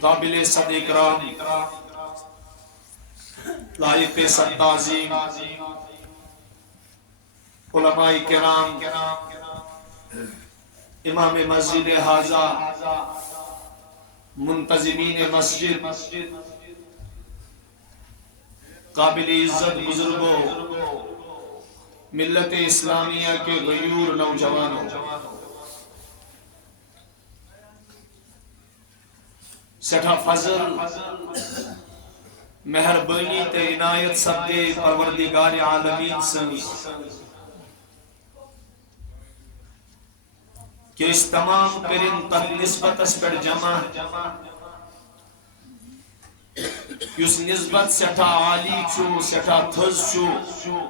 قابل صد اکرام لائق صد تعظیم علماء کرام امام مسجد حاضہ منتظمین مسجد قابل عزت بزرگوں ملت اسلامیہ کے غیور نوجوانوں سٹھا فضل مہربانی تے عنایت سبدے پروردگار عالمین سن کہ اس تمام کرن تحت نسبت اس پر جمع اس نسبت سٹھا عالی چھو سٹھا تھز چھو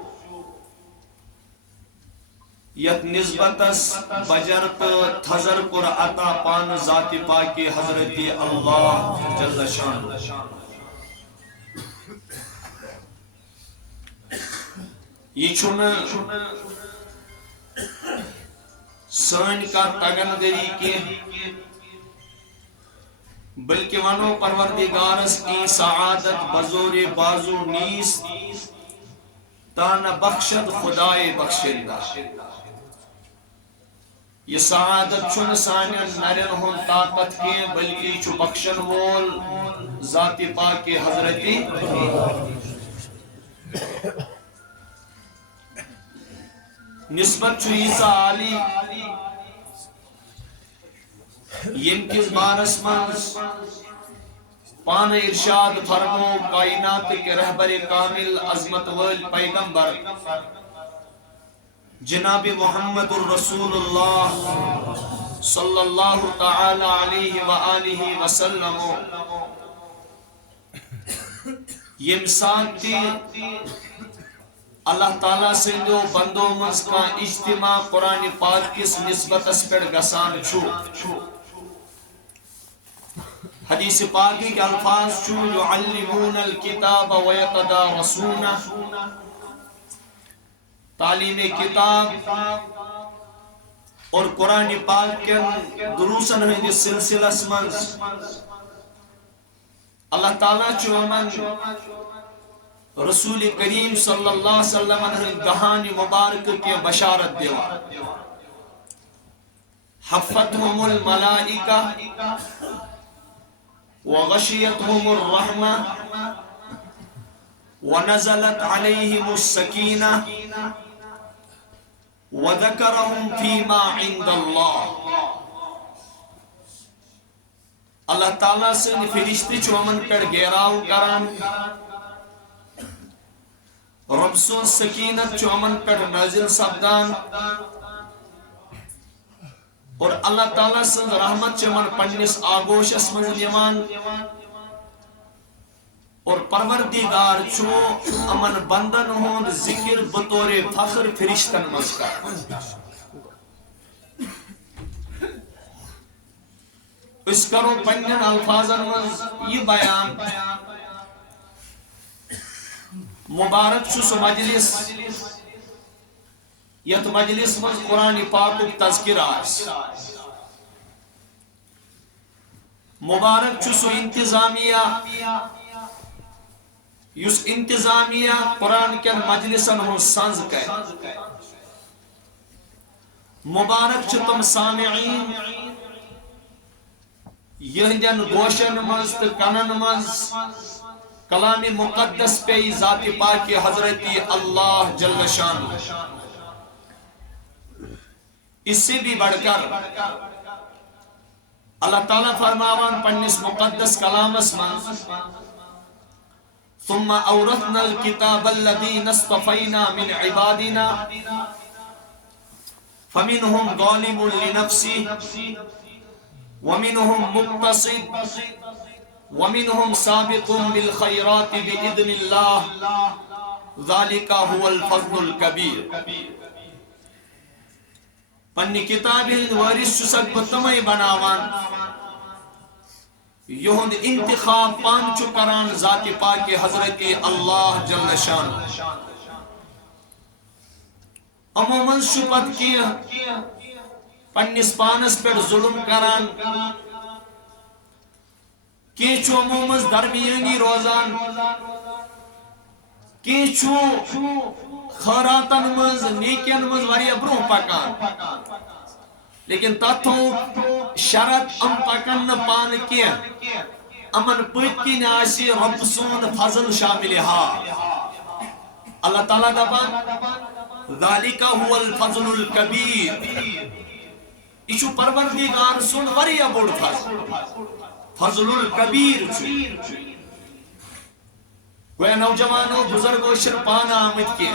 یت نسبت اس بجرت تھزر پر عطا پان ذات پاک حضرت اللہ جل شان یہ چھن سن کا تگن دری کے بلکہ ونو پروردگارس کی سعادت بزور بازو نیس تانا بخشد خدای بخشندہ یہ سعادت چھن سانین نرین ہون طاقت کے بلکہ چھو بخشن وول ذات پاک حضرت نسبت چھو عیسیٰ علی یم کس بارس منز پان ارشاد فرمو کائنات کے رہبر کامل عظمت وال پیغمبر جناب محمد الرسول اللہ صلی اللہ تعالی علیہ وآلہ وسلم یم سانتی اللہ تعالیٰ سے دو بندوں مز کا اجتماع قرآن پاک کس نسبت اس پر گسان چھو حدیث پاکی کے الفاظ چھو یعلمون الکتاب ویتدارسون تعلیم کتاب اور قرآن پاک کے دروسن ہندی سلسلہ منز اللہ تعالیٰ چھو امن رسول کریم صلی اللہ علیہ وسلم نے دہان مبارک کے بشارت دیوا حفتهم الملائکہ وغشیتهم الرحمہ ونزلت علیہم السکینہ وذکرهم فیما عند اللہ اللہ تعالیٰ سے فرشتی چومن پر گیراؤ کران رب سون سکینت چومن پر نازل سبدان اور اللہ تعالیٰ سے رحمت چومن پنیس آگوش اسمن نیمان اور پروردگار چو امن بندن ہون ذکر بطور فخر فرشتن مزکا اس کرو پنین الفاظن مز یہ بیان مبارک چھو سو مجلس یت مجلس مز قرآن پاک تذکر آس مبارک چھو سو انتظامیہ یس انتظامیہ قرآن کے مجلسن ہو سنز کے مبارک چھو تم سامعین یہندین گوشن مز کنن مز کلام مقدس پہ ذات پاک حضرت اللہ جل شان اس سے بھی بڑھ کر اللہ تعالیٰ فرماوان پنیس مقدس کلام اسمان ثم اورثنا الكتاب الذين اصطفينا من عبادنا فمنهم ظالم لنفسه ومنهم مقتصد ومنهم سابق بالخيرات بإذن الله ذلك هو الفضل الكبير پنی کتابیں وارث چسک بتمائی بناوان یہند انتخاب پان چکران ذات پاک حضرت اللہ جل شان عموماً شپت کی پنیس پانس پر ظلم کران کینچو عمومز درمیانی روزان کینچو خیراتن مز نیکین مز واریاہ برونہ پکان لیکن تتھو شرط ام پکن نہ پان کی امن پت کن آسی رب سون فضل شامل ہا اللہ تعالیٰ دپان ذالک هو الفضل الکبیر یہ پروردگار سن واریاہ بوڑ فضل الکبیر گویا نوجوانو بزرگو شر پانا آمد کی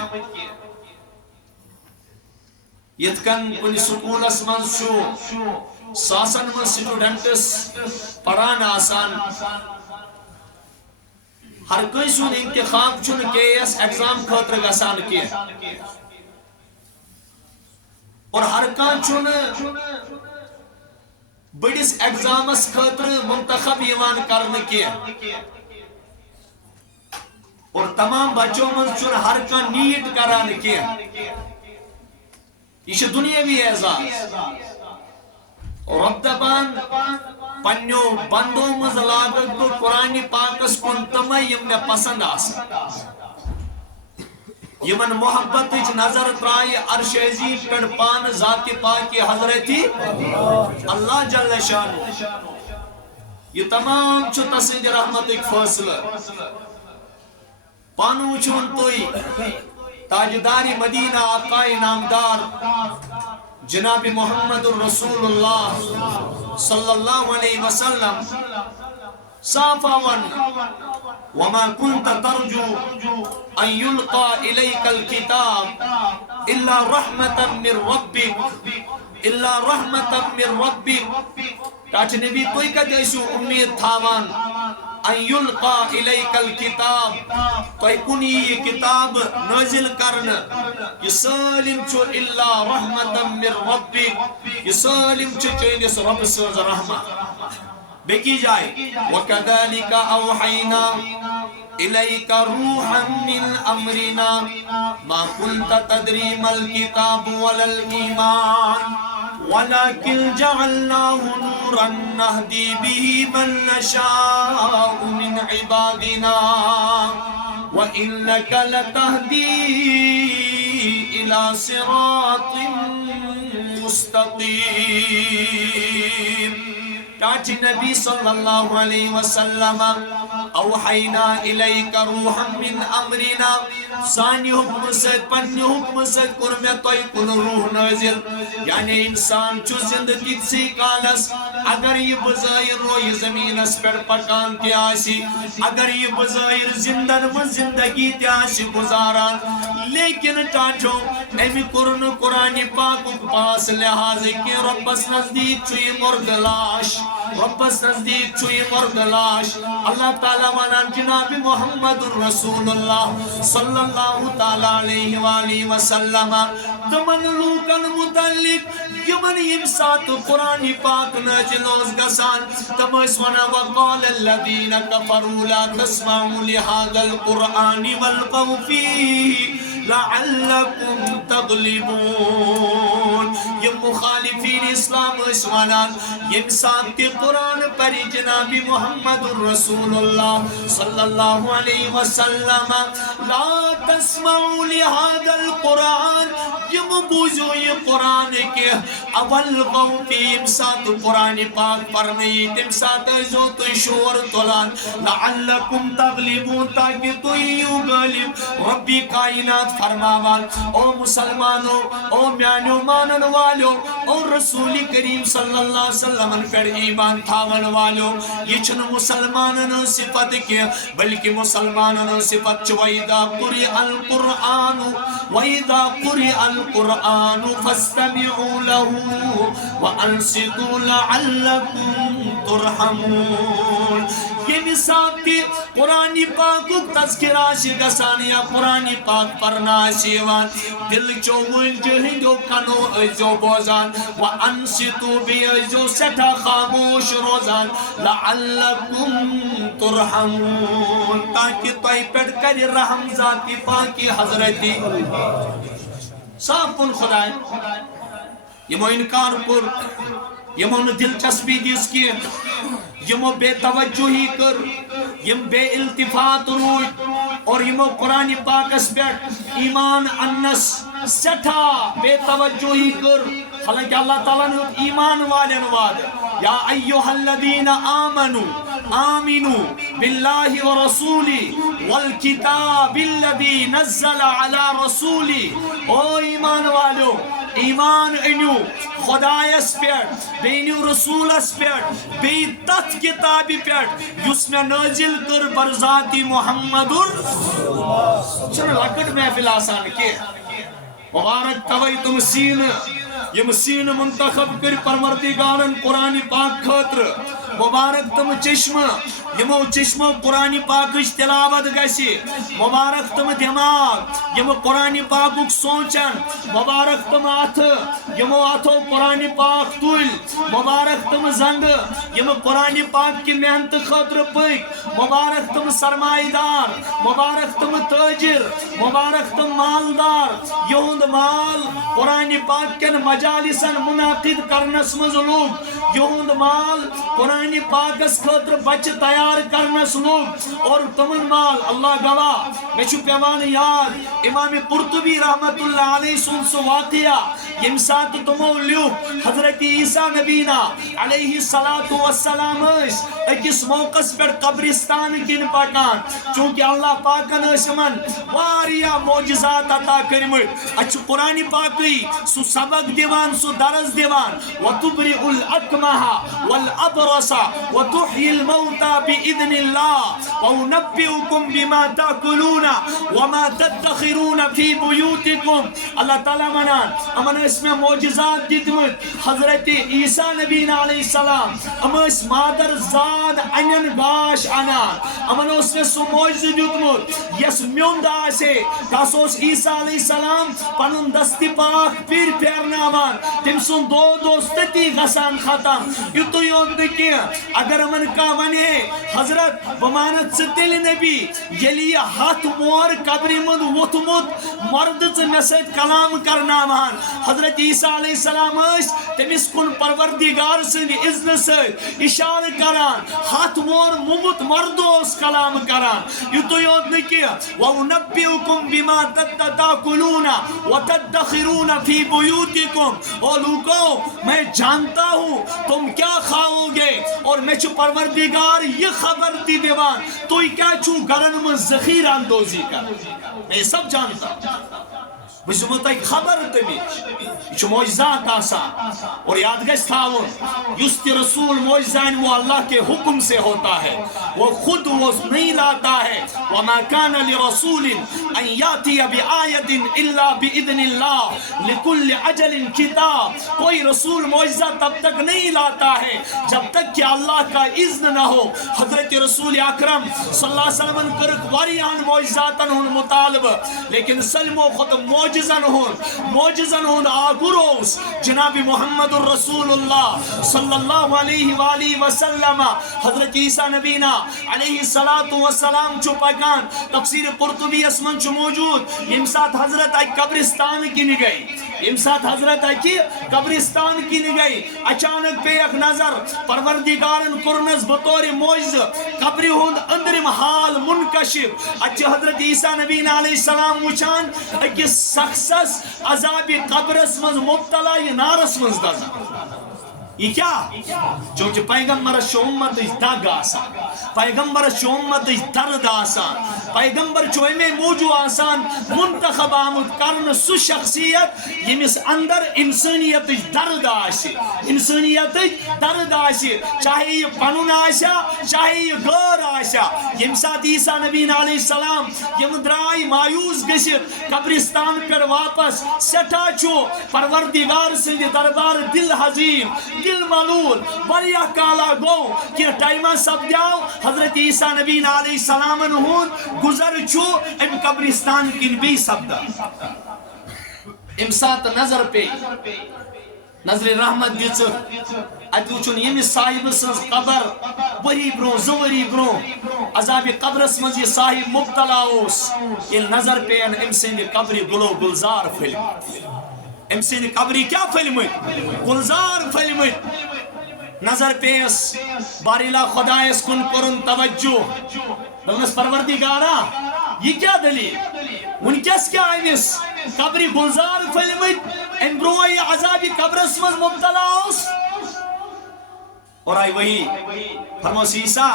یتکن کنی سکول اسمان شو ساسن من سٹوڈنٹس پڑھان آسان ہر کوئی سن انتخاب چون کے ایس ایگزام خطر گسان کی اور ہر کان چون بڑس ایگزامس خطر منتخب یوان کرنے کی اور تمام بچوں من چون ہر کان نیٹ کران کی یہ دنیاوی اعزاز اور رب دپان پنیو بندو مز لاگت بہ قرآن پاکس کن تم یم میں پسند آسان یمن محبت نظر ترائی عرش عظیم پر پان ذات پاک حضرتی اللہ جل شانہ یہ تمام چھو تسند رحمت ایک فیصلہ پانو چون توئی تاجداری مدینہ آقائے نامدار جناب محمد الرسول اللہ صلی اللہ علیہ وسلم صافاً وما كنت ترجو أن يلقى إليك الكتاب إلا رحمة من ربك تاچ نبی کوئی کا جیسو امید تھاوان ان یلقا الیک الکتاب تو کنی یہ کتاب نازل کرنا یہ سالم چھو الا رحمتا من ربک یہ سالم چھو چینس رب سوز رحمت بکی جائے وَكَذَلِكَ أَوْحَيْنَا إِلَيْكَ رُوحًا مِّنْ أَمْرِنَا مَا كُنْتَ تَدْرِي مَا الْكِتَابُ وَلَا الْإِيمَانُ وَلَكِنْ جَعَلْنَاهُ نُورًا نَهْدِي بِهِ مَن نَّشَاءُ مِنْ عِبَادِنَا وَإِنَّكَ لَتَهْدِي إِلَى صِرَاطٍ مُسْتَقِيمٍ چاچی نبی صلی اللہ علیہ وسلم اوحینا الیک روحا من امرنا سانی حکم سے پنی حکم سے کرمی توی کن روح نازل یعنی انسان چو زندگی سی کالس اگر یہ بظاہر روی زمین اس پر پکان تی آسی اگر یہ بظاہر زندن و زندگی تی آسی گزاران لیکن چاچو ایمی قرآن پاک پاس لحاظ کی ربس نزدیک چوئی مردلاش ربس نزدیک چوئی مردلاش اللہ تعالیٰ ونان جناب محمد الرسول اللہ صلی اللہ تعالیٰ علیہ وآلہ وسلم دمن لوکن متعلق یمن امسات قرآن پاک نازلوز گسان تم اسونا وقال الذین کفروا لا تسمعوا لهذا القرآن والقوا فیہ لعلکم تغلبون یہ مخالفین اسلام اسوانان یہ ساتھ قرآن پر جناب محمد الرسول اللہ صلی اللہ علیہ وسلم لا تسمعوا لهذا القرآن یہ مبوزو یہ قرآن کے اول غوطی امسات قرآن پاک پر نہیں تمسات ازو تو شور طلان لعلکم تغلبون تاکہ تو یوں غالب ربی کائنات فرماوان او مسلمانوں او میانو مانن والو او رسول کریم صلی اللہ علیہ وسلم پر ایمان تھاون والو یہ چھن مسلمانن صفت کے بلکہ مسلمانن صفت چھ وَإِذَا قُرِئَ الْقُرْآنُ وَإِذَا قُرِئَ الْقُرْآنُ فَاسْتَمِعُوا لَهُ وَأَنصِتُوا لَعَلَّكُمْ تُرْحَمُونَ یہ مثال کی قرآن پاک تذکرہ شگسان یا قرآن پاک پرنا شیوان دل چوون جہنجو کنو ایزو بوزان وَأَنصِتُوا بی ایزو سٹھا خاموش روزان لَعَلَّكُمْ تُرْحَمُونَ تاکہ توئی پیڑ کر رحم ذاتی پاکی حضرتی صاحب کن خدای یہ مو انکار پر یمو نہ دلچسپی دس کی یمو بے توجہی کر یم بے التفات روید اور یمو قرآن پاکس پہ ایمان انس سٹھا بے توجہی کر حالانکہ اللہ تعالیٰ نے ایمان والن وعد یا ایوہ الذین آمنوا آمنوا باللہ ورسولی والکتاب الذی نزل علی رسولی او ایمان والو ایمان انیو خدایس پیٹ بینیو رسولس پیٹ بی تت کتابی پیٹ یس میں نازل کر برذاتی محمد چھنے لکٹ محفل آسان کے مبارک توئی تم سین یم سین منتخب کر پروردگارن قرآن پاک خاطر مبارک تم چشم یمو چشم قرآن پاکش تلاوت گسی مبارک تم دماغ یم قرآن پاکک سوچن مبارک تم اتھ یمو اتھو قرآن پاک تل مبارک تم زنگ یم قرآن پاک کی محنت خاطر پک مبارک تم سرمایہ دار مبارک تم تاجر مبارک تم مالدار یہند مال قرآن پاک کن مجالسن منعقد کرنس مز لوگ یہند مال قرآن پاکس خاطر بچ تیار کرنس لوگ اور تمن مال اللہ گواہ میں چھو پیوان یاد امام قرطبی رحمت اللہ علیہ سو واقعہ یم ساتھ تمو لیو حضرت عیسیٰ نبینا علیہ السلام اکس موقع پر قبرستان کن پکان چونکہ اللہ پاکن اسمن واریا معجزات عطا کرمت اچھ قرآن پاکی سو سبق دیوان سو درس دیوان وَتُبْرِئُ الْأَكْمَحَ وَالْأَبْرَصَ وَتُحْيِي الْمَوْتَى بِإِذْنِ اللَّهِ وَأُنَبِّئُكُمْ بِمَا تَأْكُلُونَ وَمَا تَدَّخِرُونَ فِي بُيُوتِكُمْ اللہ تعالیٰ منان امن اس میں معجزات دیتمت حضرت عیسیٰ نبی علیہ السلام امن اس مادر زاد انین گاش انان امن اس میں سو معجز دیتمت یس میوند آسے کاسوس عیسیٰ علیہ السلام پنن دستی پاک پیر پیرناوان تم سن دو دوستتی غسان ختم یتو یود کی اگر امن کا ونے حضرت بمانت ستل نبی یلی ہاتھ مور قبری مد وطمت مرد نسید کلام کرناوان حضرت عیسیٰ علیہ السلام اس تمس کن پروردگار سن اذن سے اشارہ کران ہاتھ مور ممت مردوس کلام کران یتو یود نکی وَأُنَبِّئُكُمْ بِمَا تَأْكُلُونَ وَتَدَّخِرُونَ فِي بُيُوتِكُمْ او لوگو میں جانتا ہوں تم کیا کھاؤ گے اور میں چھو پروردگار یہ خبر دی دیوان تو کیا چھو گرن میں ذخیر اندوزی کر میں سب جانتا ہوں بسمت ایک خبر تمیج یہ معجزات آسان اور یادگش تھاون یست رسول معجزائن وہ اللہ کے حکم سے ہوتا ہے وہ خود وہ نہیں لاتا ہے وَمَا كَانَ لِرَسُولٍ أَن يَأْتِيَ بِآيَةٍ إِلَّا بِإِذْنِ اللَّهِ لِكُلِّ عَجَلٍ كِتَابٍ کوئی رسول معجزہ تب تک نہیں لاتا ہے جب تک کہ اللہ کا اذن نہ ہو حضرت رسول اکرم صلی اللہ علیہ وسلم کرک واریان معجزاتن ہن مطالب لیکن سلم و خود معجزن ہون آگروس جناب محمد الرسول اللہ صلی اللہ علیہ وآلہ وسلم حضرت عیسیٰ نبینا علیہ السلام چو پاکان تفسیر قرطبی اسمن چو موجود امسات حضرت ایک قبرستان کی نگئی امسات حضرت ایک قبرستان کی نگئی اچانک پہ ایک نظر پروردگارن کرنز بطور معجز قبری ہون اندرم حال منکشف اچھا حضرت عیسیٰ نبینا علیہ السلام وچان ایک سخصص عذاب قبرس مز مبتلا یہ نارس مز دزا یہ کیا چونکہ پیغمبر شومت دگ آسان پیغمبر شومت درد آسان پیغمبر چوئے میں موجو آسان منتخب آمد کرن سو شخصیت یمس اندر انسانیت درد آسی انسانیت درد آسی چاہے یہ پنن آسا چاہے یہ غیر آسا یم ساتھ عیسیٰ نبی علیہ السلام یم درائی مایوس گشت قبرستان پر واپس سٹھا چو پروردگار سے دربار دل حزین دل ملول بڑیا کالا گو کہ ٹائمہ سب جاؤ حضرت عیسیٰ نبی علیہ السلام ہون گزر چھو ام قبرستان کن بھی سب دا امسات نظر پہ نظر رحمت دیچ اتو چون یمی صاحب سنز قبر وہی برون زوری برون عذاب قبر سمجھ یہ صاحب مبتلا اوس یہ نظر پہ امسین قبری گلو گلزار فلم امسین قبری کیا فلم گلزار فلم نظر پیس باریلا خدایس کن کرن توجہ دلنس پروردگارا یہ کیا دلیل ونکس کیا آئینس قبری گلزار پھلمت ان بروئی عذابی قبرس مز مبتلا اس اور آئی وہی فرموس عیسیٰ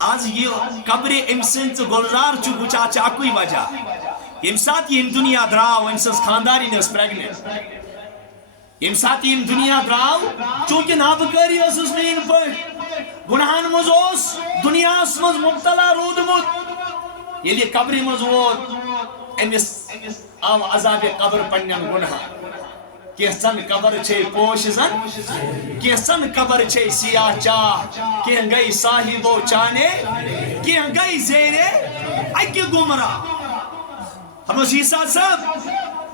آج یہ قبر امسن سے گلزار چو گچا چاکوی وجہ امسات یہ دنیا دراو امسنس خانداری نس پریگنٹ امسات یہ دنیا دراو چونکہ نابکاری اسس میں ان پر گناہان مزوس دنیا اسمز مبتلا رودمت یہ لئے قبری مزور امس آو عذاب قبر پنن گناہ کیسن قبر چھے پوش زن کیسن قبر چھے سیاہ چاہ کیہن گئی صاحبو چانے کیہن گئی زیرے اکی گمراہ ہم عیسیٰ صاحب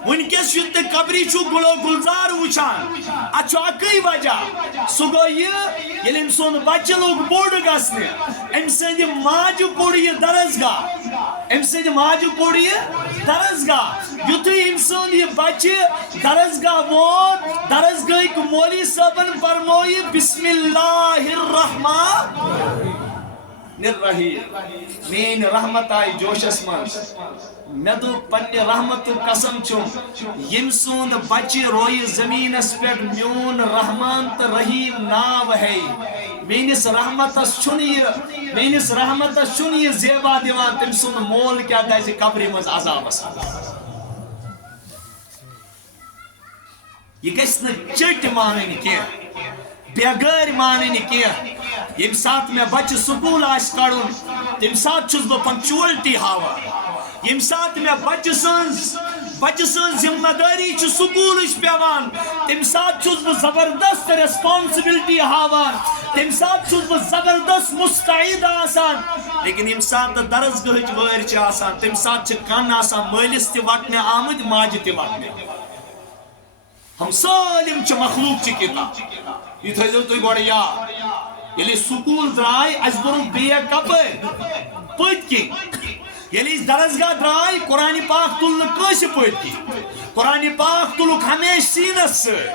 ونکس یت قبری چھو گلو گلزار وچان اچھو اکی وجہ سگو یہ ام سون بچہ لوگ بوڑ گسنے ام سند ماج کوڑ یہ درسگاہ ام سند ماج کوڑ یہ درسگاہ یتھے ام سون یہ بچہ درسگاہ ووت درسگاہ کو مولی صاحبن فرموئی بسم اللہ الرحمن الرحیم مین رحمت آئی جوشس من میں دو پنی رحمت قسم چھوں یم سون بچی روئی زمین اس پر میون رحمان تا رحیم ناو ہے مینس رحمت اس چنی زیبا دیوان تم سون مول کیا دائزی قبری مز عذاب اس یہ گیس نا چٹ ماننی کیا بیغیر ماننی کیا یم ساتھ میں بچ سکول آش کڑن تم ساتھ چھس با پنکچوالٹی ہاوا یم ساتھ میں بچ سن ذمہ داری چھ سکول اش پیوان تم ساتھ چھس با زبردست ریسپانسبلٹی ہاوان تم ساتھ چھس با زبردست مستعید آسان لیکن یم ساتھ درسگاہ ویر چھ آسان تم ساتھ چھ کان آسان مالس تی وٹنے آمد ماج تی وٹنے ہم سالم چھ مخلوق چھ کتاب یہ تھے جو تو گوڑ یا یلی سکول درائی اس برو بیگ کپر پت کی یلی اس درسگاہ درائی قرآن پاک تلک کس پت کی قرآن پاک تلک ہمیش سینس سے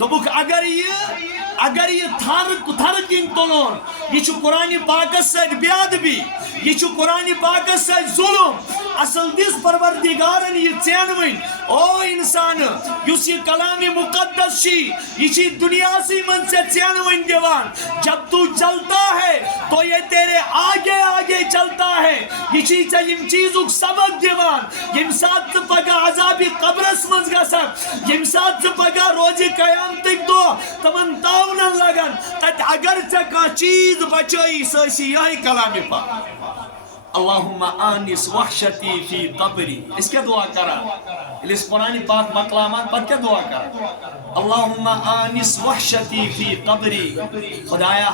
دبک اگر یہ تھر کن تلون یہ چھو قرآن پاک سے بیاد بھی یہ چھو قرآن پاک سے ظلم اصل دس پروردگارن یہ چینوین او انسان یس یہ کلام مقدس شی یہ چی دنیا سی من سے چینوین دیوان جب تو چلتا ہے تو یہ تیرے آگے آگے چلتا ہے یہ چی یم چیزک سبق دیوان یم ساتھ پگا عذابی قبرس منز گسن یم ساتھ پگا روز قیامتک دو تمن تاونن لگن تت اگر چکا چیز بچائی ساسی یہی کلام پاک اللہم آنس وحشتی فی قبری اس کے دعا کرا اس قرآن پاک مقامات پر کیا دعا کرا اللہم آنس وحشتی فی قبری خدایا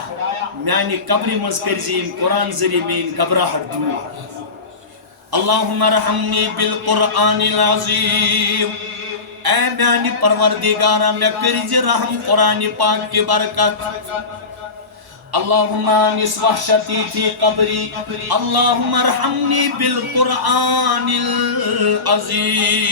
میانی قبری مذکرزیم قرآن ذری مین گبراہر دور اللہم رحمنی بالقرآن العظیم اے میانی پروردگارہ میں کرزی رحم قرآن پاک کی برکت اللہم آنس وحشتی فی قبری اللہم ارحمنی بالقرآن العظیم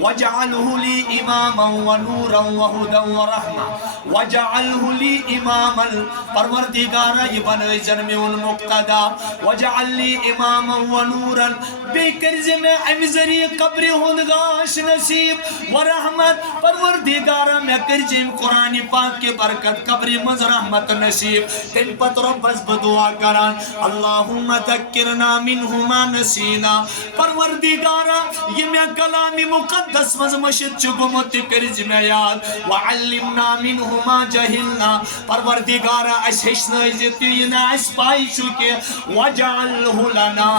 وجعله لي اماما ونورا وهدى ورحمة وجعله لي اماما پروردگارا یہ بنائی جنمیون مقتدا وجعل لي اماما ونورا بیکر میں امزری قبر ہندگاش نصیب ورحمت پروردگارا میں کرجیم قرآن پاک کے برکت قبر مز رحمت نصیب تن پت رب بس بدعا کران اللہم ذکرنا منہما نسینا پروردگارا یہ میں کلامی مقدس دس مز مشد چگمت کرز میں یاد وعلمنا منہما جہلنا پروردگارا اس حسن عزتینا اس پائی چکے وجعلہ لنا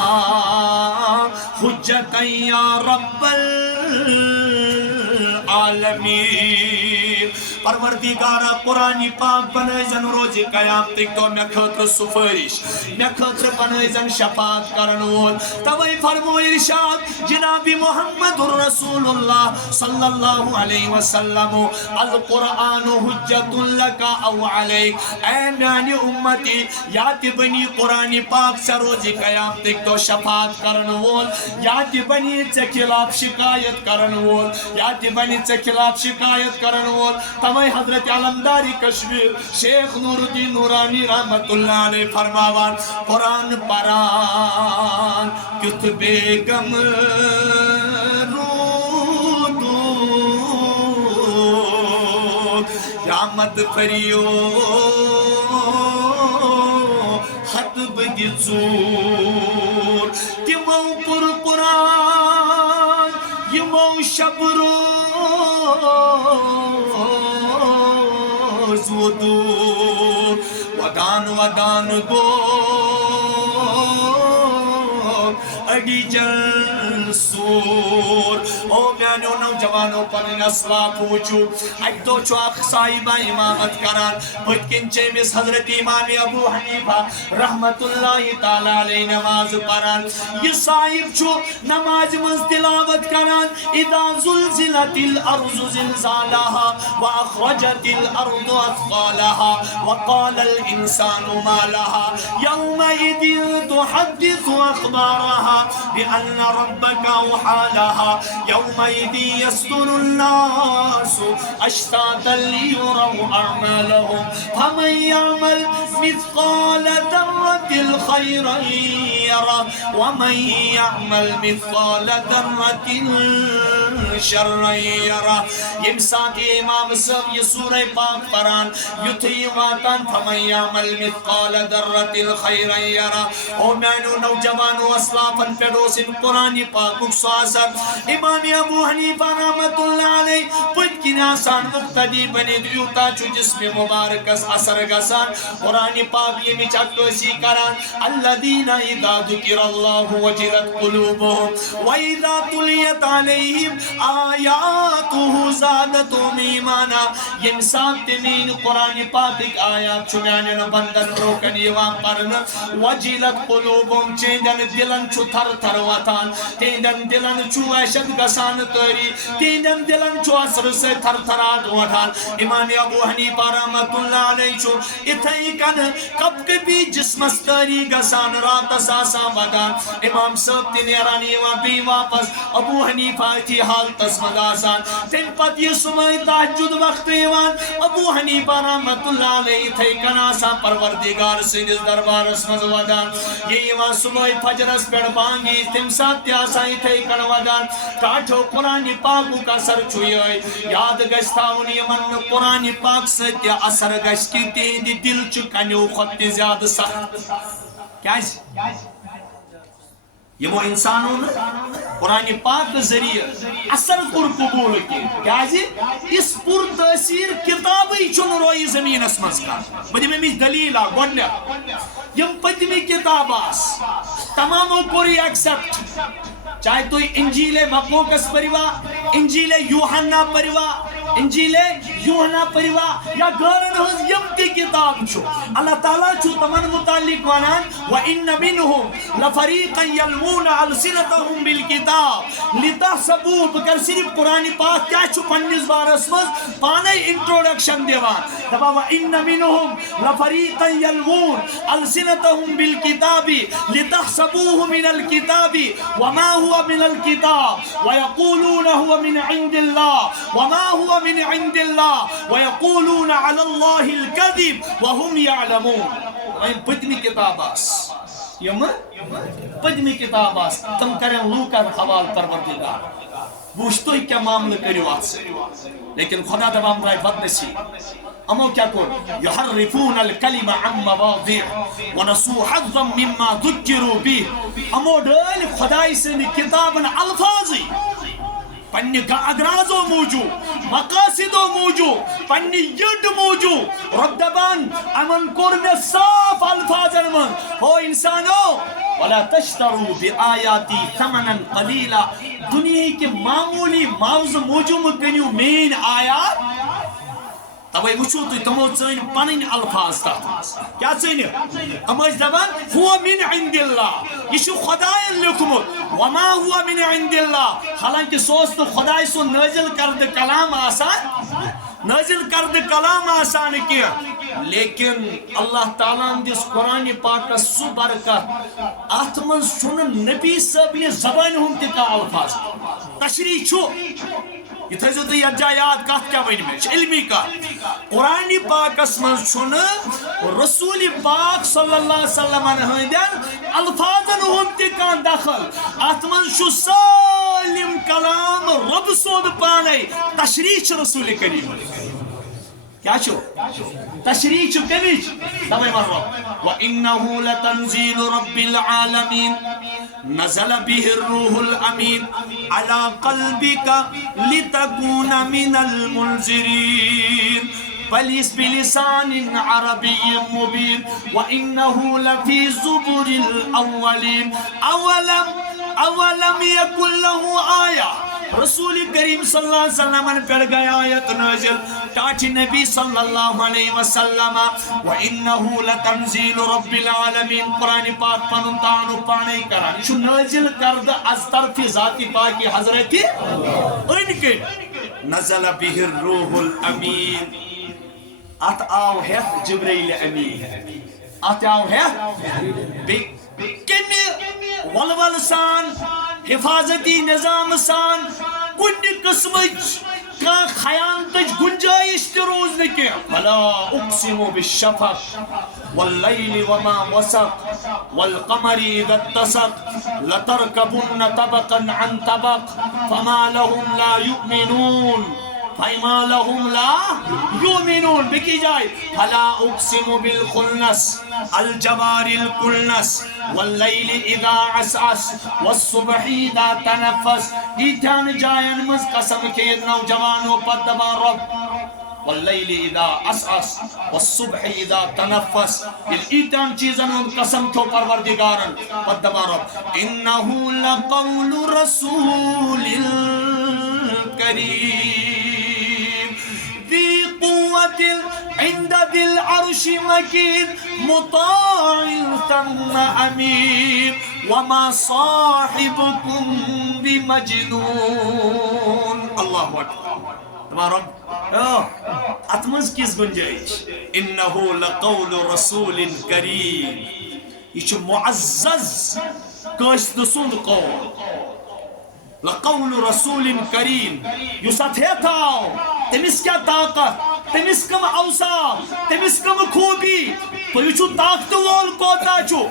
حجتا یا رب العالمین پروردگارہ قرآن پاک بنائزن روز قیامت تو میں خطر سفارش میں خطر بنائزن شفاعت کرن وول توئی فرمو ارشاد جناب محمد رسول اللہ صلی اللہ علیہ وسلم القرآن حجت لک او علیک اے میانی امتی یاد بنی قرآن پاک سے روز قیامت تو شفاعت کرن وول یاد بنی ژے خلاف شکایت کرن وول یاد بنی ژے خلاف شکایت کرن وول توئی حضرت علمداری کشمیر شیخ نور الدین نورانی رحمت اللہ علیہ فرماوان قرآن پران کت بیگم رودو یامد فریو خط بدی زور تیمو پر قرآن یمو شب روز ودور ودان ودان گو اڈی جل سور او میانو نوجوانو پر نسلاف وچو اکتو چو اخ صاحبہ امامت کران بھتکن چیمس حضرت امام ابو حنیفہ رحمت اللہ تعالیٰ علیہ نماز پران یہ صاحب چو نماز مز تلاوت کران اذا زلزلت الارض زلزالها واخرجت الارض اثقالها وقال الانسان ما لها يومئذ تحدث اخبارها بأن ربك أوحى لها يومئذ يصدر الناس أشتاتا ليروا أعمالهم فمن يعمل مثقال ذرة خيرا يره ومن يعمل مثقال ذرة شرا يره يمساك امام سب یہ سورہ پاک پران یتھی واتان فمن يعمل مثقال ذرة خيرا يره او مینو نوجوانو اسلافن پیڑوسن قرآن پاک اکسواسر امام ابو حنیفہ رحمت اللہ علیہ پتکن آسان مقتدی بنی دیوتا چو جسم مبارکس اثر گسان قرآن پاک یہ مچکسی کران الذین اذا ذکر اللہ وجلت قلوبهم وَإِذَا تُلِيَتْ عَلَيْهِمْ آیاتُهُ زَادَتْهُمْ ایمانا یمسان تمین قرآن پاک ایک آیات چمیانن بندن روکن یوان پرن وجلت قلوبهم چیندن دلن چو تھر تھر واتان تیندن دلن چو وحشت گسان تاری تیندن دلن چو اثر سے تھر تھرات وٹھان امام ابو حنیفہ رحمت اللہ علیہ چو اتھائی کن کب کبھی جسم استاری گسان رات ساسا ودان امام سب تینیرانی وابی واپس ابو حنیفہ تھی حال تسمداسان تین پت یہ سمائی تحجد وقت ایوان ابو حنیفہ رحمت اللہ علیہ اتھائی کن آسا پروردگار سنس دربار اسمز ودان یہ ایوان سمائی فجرس پیڑ بانگی تم ساتھ تیاسائی تھے کن ودان کاٹھو قرآن پاکو کا سر چھوئی یاد گشتا انہی من قرآن پاک سے تیا اثر گش کی تیندی دل چکنیو خط زیادہ سخت کیا ہے یہ وہ انسانوں نے قرآن پاک ذریعہ اثر پر قبول کی کیا جی اس پر تاثیر کتابی چون روئی زمین اسمز کا بدی میں میچ دلیلہ گونیا یم پتمی کتاب آس تماموں کوری ایکسپٹ چاہے تو انجیل مقوقس پریوا انجیل یوحنا پریوا انجیل یوحنا پریوا یا گارن ہز یمتی کتاب چھو اللہ تعالیٰ چھو تمن متعلق وانان وَإِنَّ مِنْهُمْ لَفَرِيقًا يَلْوُونَ أَلْسِنَتَهُمْ بِالْكِتَابِ لِتَحْسَبُوهُ بکر صرف قرآن پاک کیا چھو پنیز بار اسمز پانے انٹروڈکشن دیوان دبا وَإِنَّ مِنْهُمْ لَفَرِيقًا يَلْوُونَ أَلْسِنَتَهُمْ بِالْكِتَابِ لِتَحْسَبُوهُ مِنَ الْكِتَابِ وَمَا هُوَ مِنَ الْكِتَابِ وَيَقُولُونَ هُوَ مِنْ عِنْدِ اللَّهِ وَمَا هُوَ من عند الله ويقولون على الله الكذب وهم يعلمون این پدمی کتاب آس یم پدمی کتاب آس تم کریں لوکن حوال پروردگار بوشتوی کیا معاملہ کریو آت سے لیکن خدا دبام رائے بد نسی امو کیا کون یحرفون الکلم عن مواضع ونسو حظا مما ذکروا به امو ڈال خدای سے کتابن الفاظی پنی اگرازو موجو مقاصدو موجو پنی یڈ موجو رب دبان امن کورن صاف الفاظ من ہو انسانو وَلَا تَشْتَرُوا بِآيَاتِ ثَمَنًا قَلِيلًا دنیا کے معمولی معاوض موجو مکنیو مین آیات توے وچھو تُہۍ تمو ژٲنۍ پنٕنۍ الفاظ تتھ کیٛاہ ژٲنِو یِم ٲسۍ دپان ہُوَ مِن عِندِ اللہ یہِ چھُ خۄدایَن لیوٚکھمُت وما ہُوَ مِن عِندِ اللہ حالانکہِ سُہ اوس نہٕ خۄداے سُنٛد نٲزِل کردٕ کلام آسان نٲزِل کردٕ کلام آسان کینٛہہ لیکن اللہ تعالیٰ ہن دِژ قرآنِ پاکس سُہ برکت اتھ منٛز چھُنہٕ نبی صٲبنہِ زبانہِ ہُنٛد تہِ کانٛہہ الفاظ تشریح چھُ یہ تھٲیزیو تُہۍ یتھ جایہِ یاد کتھ کیٛاہ ؤنۍ مےٚ چھِ علمی کتھ قرآنِ پاکس منٛز چھُنہٕ رسوٗلِ پاک صلی اللہ علیہ وسلمن ہٕنٛدٮ۪ن الفاظن ہُنٛد تہِ کانٛہہ دخل اتھ منٛز چھُ سٲلِم کلام رۄبہٕ سُنٛد پانے تشریح چھِ رسوٗلِ کریم کیا چھو تشریح چھو کمیچ تمہیں مرو وَإِنَّهُ لَتَنزِيلُ رَبِّ الْعَالَمِينَ نَزَلَ بِهِ الرُّوحُ الْأَمِينُ عَلَى قَلْبِكَ لِتَكُونَ مِنَ الْمُنْزِرِينَ بِلِسَانٍ عَرَبِيٍّ مُبِينٍ وَإِنَّهُ لَفِي زُبُرِ الْأَوَّلِينَ أَوَلَمْ يَكُنْ لَهُ آيَةٌ رسول کریم صلی اللہ علیہ وسلم پر گئی آیت نازل ٹاٹھ نبی صلی اللہ علیہ وسلم وَإِنَّهُ لَتَنزِيلُ رَبِّ الْعَالَمِينَ قرآن پاک پنن تعارف پانے کران یہ نازل کرد از طرف ذاتی پاکی حضرت ان کے نزل به الروح الامین ات آو ہے جبرائیل امین ات آو ہے کمی ولول سان حفاظتی نظام سان کن قسمچ کا خیانتچ گنجائش تہ روز نکے فلا اقسم بالشفق واللیل وما وسق والقمر اذا اتسق لتركبن طبقا عن طبق فما لهم لا يؤمنون فما لهم لا يؤمنون بکی جائے فلا اقسم بالخنس الجوار الكنس واللیل اذا عسعس والصبح اذا تنفس ایتان جائن مز قسم کھید نوجوانوں پر دبا رب واللیل اذا عسعس والصبح اذا تنفس ایتان چیزن قسم کھو پروردگارن پر دبا رب انہو لقول رسول کریم ذي قوة عند ذي العرش مكين مطاع ثم أمين وما صاحبكم بمجنون الله أكبر تمہارا اتمز کس گنجائش انہو لقول رسول کریم یہ معزز کاشت سند قول لقول رسول کریم یسات ہیتاو تمس کیا طاقت تمس کم اوصاف تمس کم خوبی تو یہ طاقت وول کوتا چھو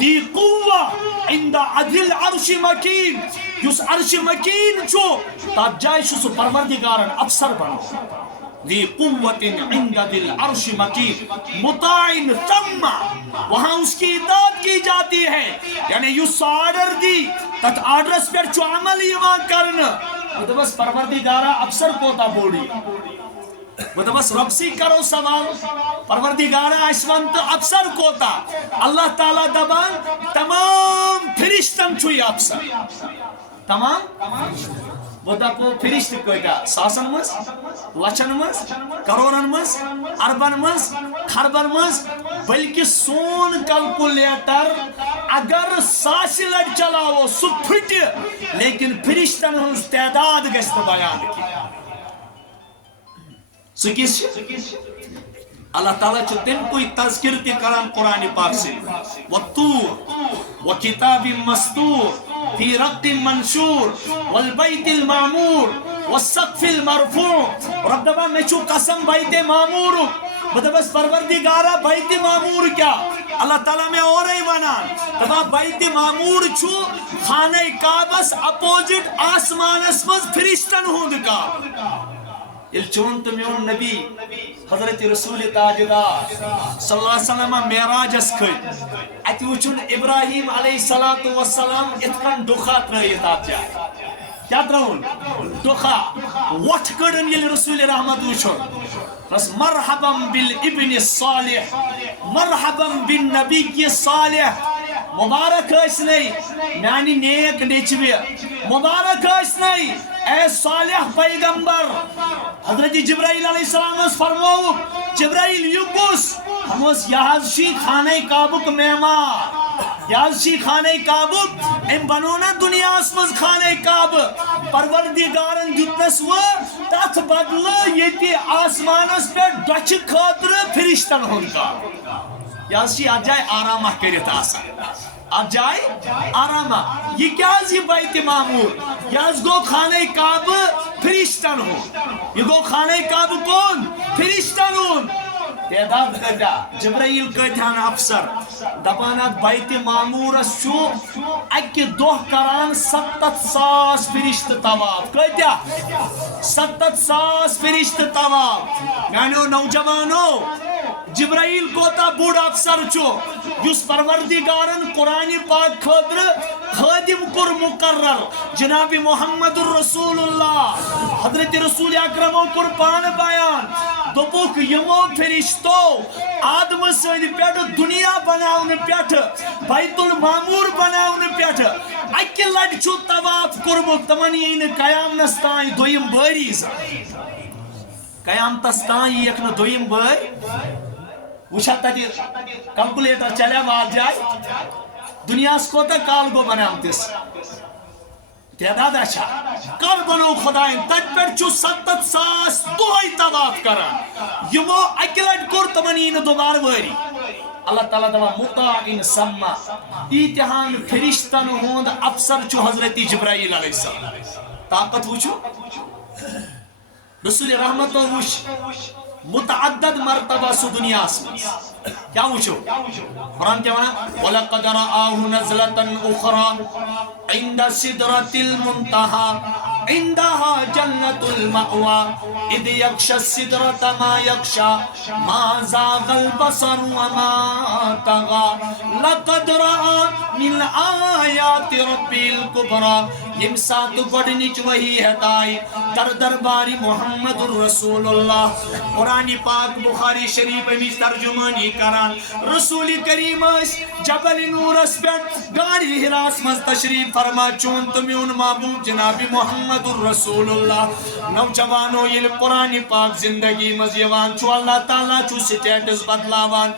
دی قوہ عند عدل عرش مکین یس عرش مکین چھو تب جائے چھو پروردگارن افسر بنو ذی قوت عند دل عرش مکین مطاع ثم وہاں اس کی اطاعت کی جاتی ہے یعنی یس آرڈر دی تت آرڈرس پر چو عمل ایمان کرنا وہ تو بس پروردگارہ افسر کوتا بوڑی وہ تو بس رب سی کرو سوال پروردگارہ اشوان تو افسر کوتا اللہ تعالیٰ دبان تمام فرشتن چھوئی افسر تمام وہ دپو فرشت کوئیتا ساسن مز لچن مز کرورن مز اربن مز خربن مز بلکہ سون کلکولیٹر اگر ساسی لٹ چلاو سو پھٹ لیکن فرشتن ہنس تعداد گشت بیان کی سکیس اللہ تعالیٰ چھو تم کوئی تذکر تی کران قرآن پاک سے وَالطُّورِ وَكِتَابٍ مَسْطُورٍ فِي رَقٍ مَنْشُورٍ وَالْبَيْتِ الْمَعْمُورِ وَالسَّقْفِ الْمَرْفُوعِ رب دبا میں چھو قسم بیت معمور بس پروردگارہ بیت معمور کیا اللہ تعالیٰ میں اور ہی بنان دبا بیت معمور چھو خانہ کعبس اپوزٹ آسمان اسمز فرشتن ہوں کا چون تمیون نبی حضرت رسول تاجدار صلی اللہ علیہ وسلم معراج اس کھت اتی وچن ابراہیم علیہ السلام اتکن دخا ترائیت آت جائے کیا ترون دخا وٹ کڑن یل رسول رحمت وچن بس مرحبا بالابن الصالح مرحبا بالنبی الصالح مبارک اس نہیں میانی نیک نیچوی مبارک اس نہیں اے صالح پیغمبر حضرت جبرائیل علیہ السلام اس فرمو جبرائیل یکس ہم اس یحضی خانہ کعبک مہمان یحضی خانہ کعبک ام بنونا دنیا اسمز خانہ کعب پروردگارن دیتنس و تاتھ بدل یتی آسمانس پہ ڈچ خاطر فرشتن ہون کا یحضی آج جائے آرامہ کرت آسان اب جائے آرامہ یہ کیا ہے بیت معمور یاز گو خانہ کعب فرشتن ہو یہ گو خانہ کعب کون فرشتن ہون تعداد کتا جبرائیل کتان افسر دپانات بیت معمور شو اکی دوہ کران 70,000 فرشت طواف کتا 70,000 فرشت طواف میانو نوجوانو جبرائیل کوتا بوڑ افسر چو یس پروردگارن قرآن پاک خاطر خادم کر مقرر جناب محمد الرسول اللہ حضرت رسول اکرم کر پان بیان دوپوک یمو فرشتو آدم سن پیٹ دنیا بناون پیٹ بیت المعمور بناون پیٹ اکی لڑ چھو طواف کرمک تمنین قیام نستان دویم بریز قیام تستان یک نہ دویم بر وچھا تدیر کلکولیٹر چلے واد جائے دنیا کوتا کال گو بنامتس تعداد اچھا کل بنو خدائن تک پر چھو 70,000 دوئی طواف کران یمو اکلٹ کور تمنین دوبار واری اللہ تعالیٰ دوا مطاعن سما ایتحان فرشتن ہوند افسر چھو حضرت جبرائیل علیہ السلام طاقت وچھو رسول رحمت و وش متعدد مرتبہ سو دنیا اسم کیا وچھو قرآن کیا مانا وَلَقَدْ رَآهُ نَزْلَةً أُخْرَى عِنْدَ سِدْرَةِ الْمُنْتَهَى عِنْدَهَا جَنَّةُ الْمَأْوَى إِذْ يَغْشَى السِّدْرَةَ مَا يَغْشَى مَا زَاغَ الْبَصَرُ وَمَا طَغَى لَقَدْ رَآ مِنْ آيَاتِ رَبِّهِ الْكُبْرَى یم سات گوڑنچ وہی ہتائی در درباری محمد الرسول اللہ قرآن پاک بخاری شریف میں ترجمانی کران رسول کریم اس جبل نور اس پیٹ گاڑی حراس مز تشریف فرما چون تمیون محبوب جناب محمد الرسول اللہ نوجوانو یہ قرآن پاک زندگی مزیوان چو اللہ تعالیٰ چو سٹیٹس بدلاوان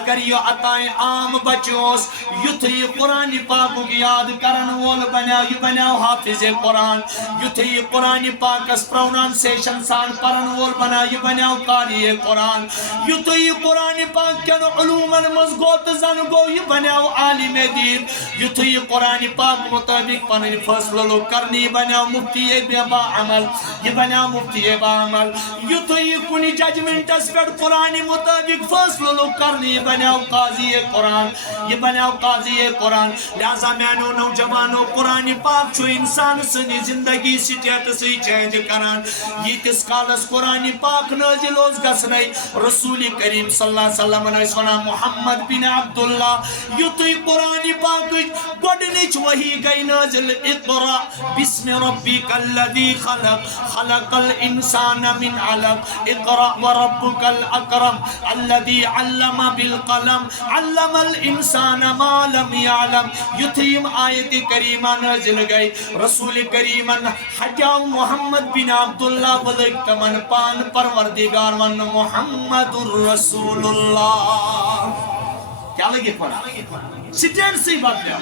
اگر یہ عطائیں عام بچوس یتھ یہ قرآن پاک کو یاد کرن وول بناو یہ بناو حافظ قرآن یتھ یہ قرآن پاک اس پرونانسیشن سان پرن وول بناو یہ بناو قاری قرآن یتھ یہ قرآن پاک کن علومن مزگوت زن گو یہ بناو عالم دین یتھ یہ قرآن پاک مطابق پنن فیصلہ لو کرنی بناو مفتی با عمل یہ بناو مفتی با عمل یتھ یہ کنی ججمنٹ اس پر قرآن مطابق فیصلہ لو کرنی بناو قاضی قرآن یہ بناو قاضی قرآن لہذا میانو نوجوانو قرآن پاک چھو انسان سنی زندگی سٹیٹس چینج کران یہ کس کالس قرآن پاک نازل اوز گسنائی رسول کریم صلی اللہ علیہ وسلم علیہ وسلم محمد بن عبداللہ یوتی قرآن پاک گوڑنچ وہی گئی نازل اقرأ بسم ربک الذی خلق خلق الانسان من علق اقرأ وربک الاکرم الذی علم بالقلم علم الانسان ما لم يعلم یتیم آیت کریمہ نازل گئی رسول کریمن حجاو محمد بن عبداللہ بلک تمن پان پروردگار من محمد الرسول اللہ کیا لگے پڑھا سٹینڈ سے بات ہے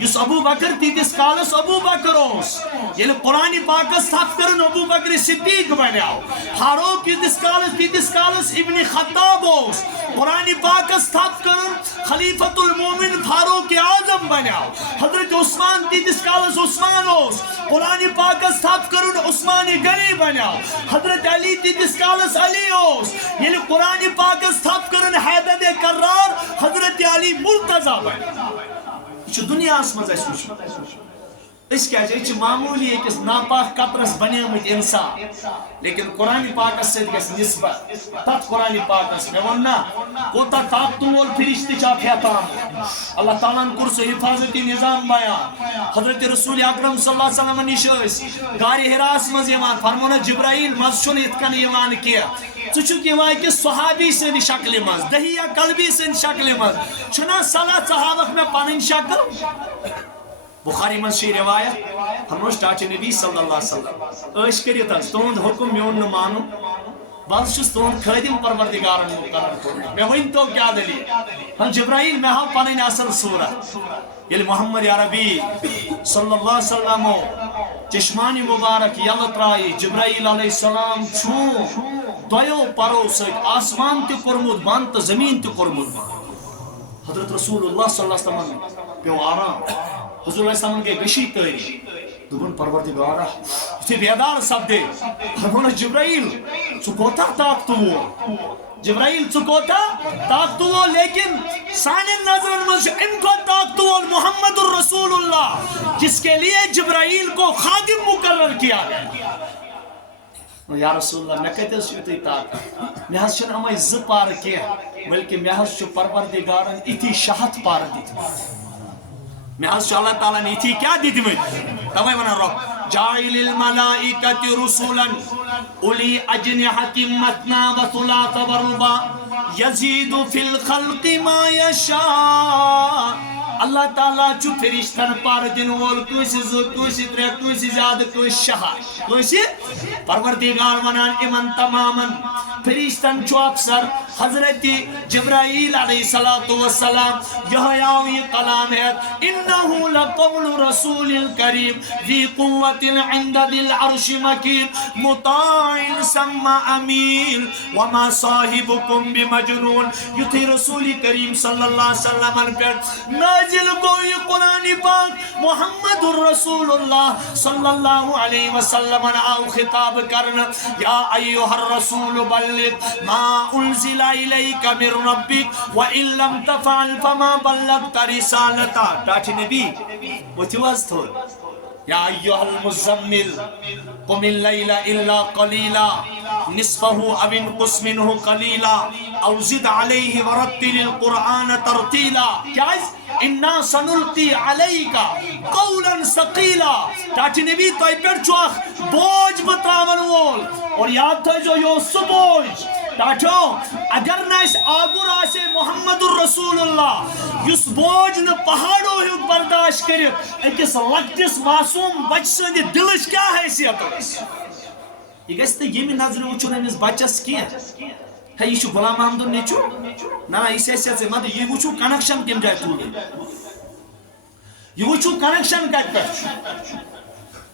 یس ابو بکر تیتس کالس ابو بکر اوس یعنی قرآن پاکس تھاپ کرن ابو بکر صدیق بنیاو فاروق تیتس کالس ابن خطاب اوس قرآن پاکس تھاپ کرن خلیفت المومن فاروق اعظم بنیاو حضرت عثمان تیتس کالس عثمان اوس قرآن پاکس تھاپ کرن عثمان غنی بنیاو حضرت علی تیتس کالس علی اوس یعنی قرآن پاکس تھاپ کرن حیدر کرار حضرت علی مرتضی یہ دنیا مز اس کیا یہ معمولی ایک ناپاک قطرس بنیامت انسان لیکن قرآن پاکس سے نسبت تت قرآن پاکس میں وننا کوتا طاقت وول فرشتہ چھ پھیتان اللہ تعالیٰ کور سہ حفاظتی نظام بیان حضرت رسول اکرم صلی اللہ علیہ وسلم نش غار حراس مز یوان فرمونا جبرائیل مز چھن ات کن یوان کینٛہہ ژٕ چھُکھ یوان کہ صحابی سٕنٛدِ شکلہِ منٛز دہیہ قلبی سٕنٛدِ شکلہِ منٛز چھُنا صلاح ژٕ ہاوکھ مےٚ پنٕنۍ شکل بخاری من چھ روایت ہمروش ٹاچ نبی صلی اللہ علیہ وسلم عش کریت تہند حکم میون نہ مانو بس چھس تہند خادم پروردگارن مقرر کورمت مے ون تو کیا دلیل ہم جبرائیل مے ہاو پنن اصل صورت یل محمد عربی صلی اللہ علیہ وسلم چشمانی مبارک یل ترائی جبرائیل علیہ السلام چھو دویو پرو سۭتۍ آسمان تہِ کوٚرمُت بنٛد تہٕ زٔمیٖن تہِ کوٚرمُت بنٛد حضرت رسول اللہ صلی اللہ علیہ وسلم پیو آرام حضور علیہ السلام گئی گشی تاری دوبن پروردگارا یتھُے بیدار سپدے فرمونس جبرائیل ژٕ کوتاہ طاقتہٕ وول جبرائیل ژٕ کوتاہ طاقتہٕ وول لیکن سانٮ۪ن نظرن منٛز چھُ اَمہِ کھۄتہٕ طاقتہٕ وول محمد الرسول اللہ جس کے لیے جبرائیل کو خادم مقرر کیا گیا یا رسول اللہ میں کتھ حظ یُتُے طاقت مےٚ حظ چھِنہٕ یِمے زٕ پارٕ کینٛہہ بلکہِ مےٚ حظ چھُ پروردگارن اِتھی 600 پارٕ دِتمٕتۍ مےٚ حظ چھُ اللہ تعالیٰ ہن اِتھی کیٛاہ دِتمٕتۍ تَوَے وَنان رۄب جاعل الملائکۃ رسولا اولی اجنحۃ مثنی وثلاث ورباع یزید فی الخلق ما یشاء اللہ تعالیٰ چھُ فرشتن پر دن وول کٲنٛسہِ 2 کٲنٛسہِ 3 کٲنٛسہِ زیادٕ کٲنٛسہِ 6 کٲنٛسہِ پروردگار ونان یمن تمامن فرشتن چھُ افسر حضرت جبرائیل علیہ السلام یہ آو یہ کلام ہے انہو لقول رسول کریم ذی قوت عند ذی العرش مکین مطاع ثم امین وما صاحبکم بمجنون یتھی رسول کریم صلی اللہ علیہ وسلم پر نازل کو یہ قرآن پاک محمد الرسول اللہ صلی اللہ علیہ وسلم آو خطاب کرنا یا ایوہ الرسول بلغ ما انزل إليك من ربك وإن لم تفعل فما بلغت رسالته تاچ نبی وتوازتون يا أيها المزمل قم الليل إلا قليلا نصفه أو انقص منه قليلا أو زد عليه ورتل القرآن ترتيلا إنا سنلقي عليك قولا ثقيلا تاچ نبی توئی پر چوخ بوجھ بتراون وول اور یاد تھا جو یہ سو بوجھ ٹاٹھو اگر نہ اس آگر آسے محمد الرسول اللہ اس بوجھ نہ پہاڑوں ہی برداشت کرے ایکس لکٹس معصوم بچ سندِ دلش کیا حیثیت یہ گژھِ نہٕ ییٚمہِ نظرِ وٕچھُن أمِس بچس کینٛہہ ہے یہ غلام محمد نیچو نہ یہ حیثیت مطلب یہ وٕچھو کنیکشن کمہِ جایہِ تُلُن یہ وٕچھو کنیکشن کتہِ پٮ۪ٹھ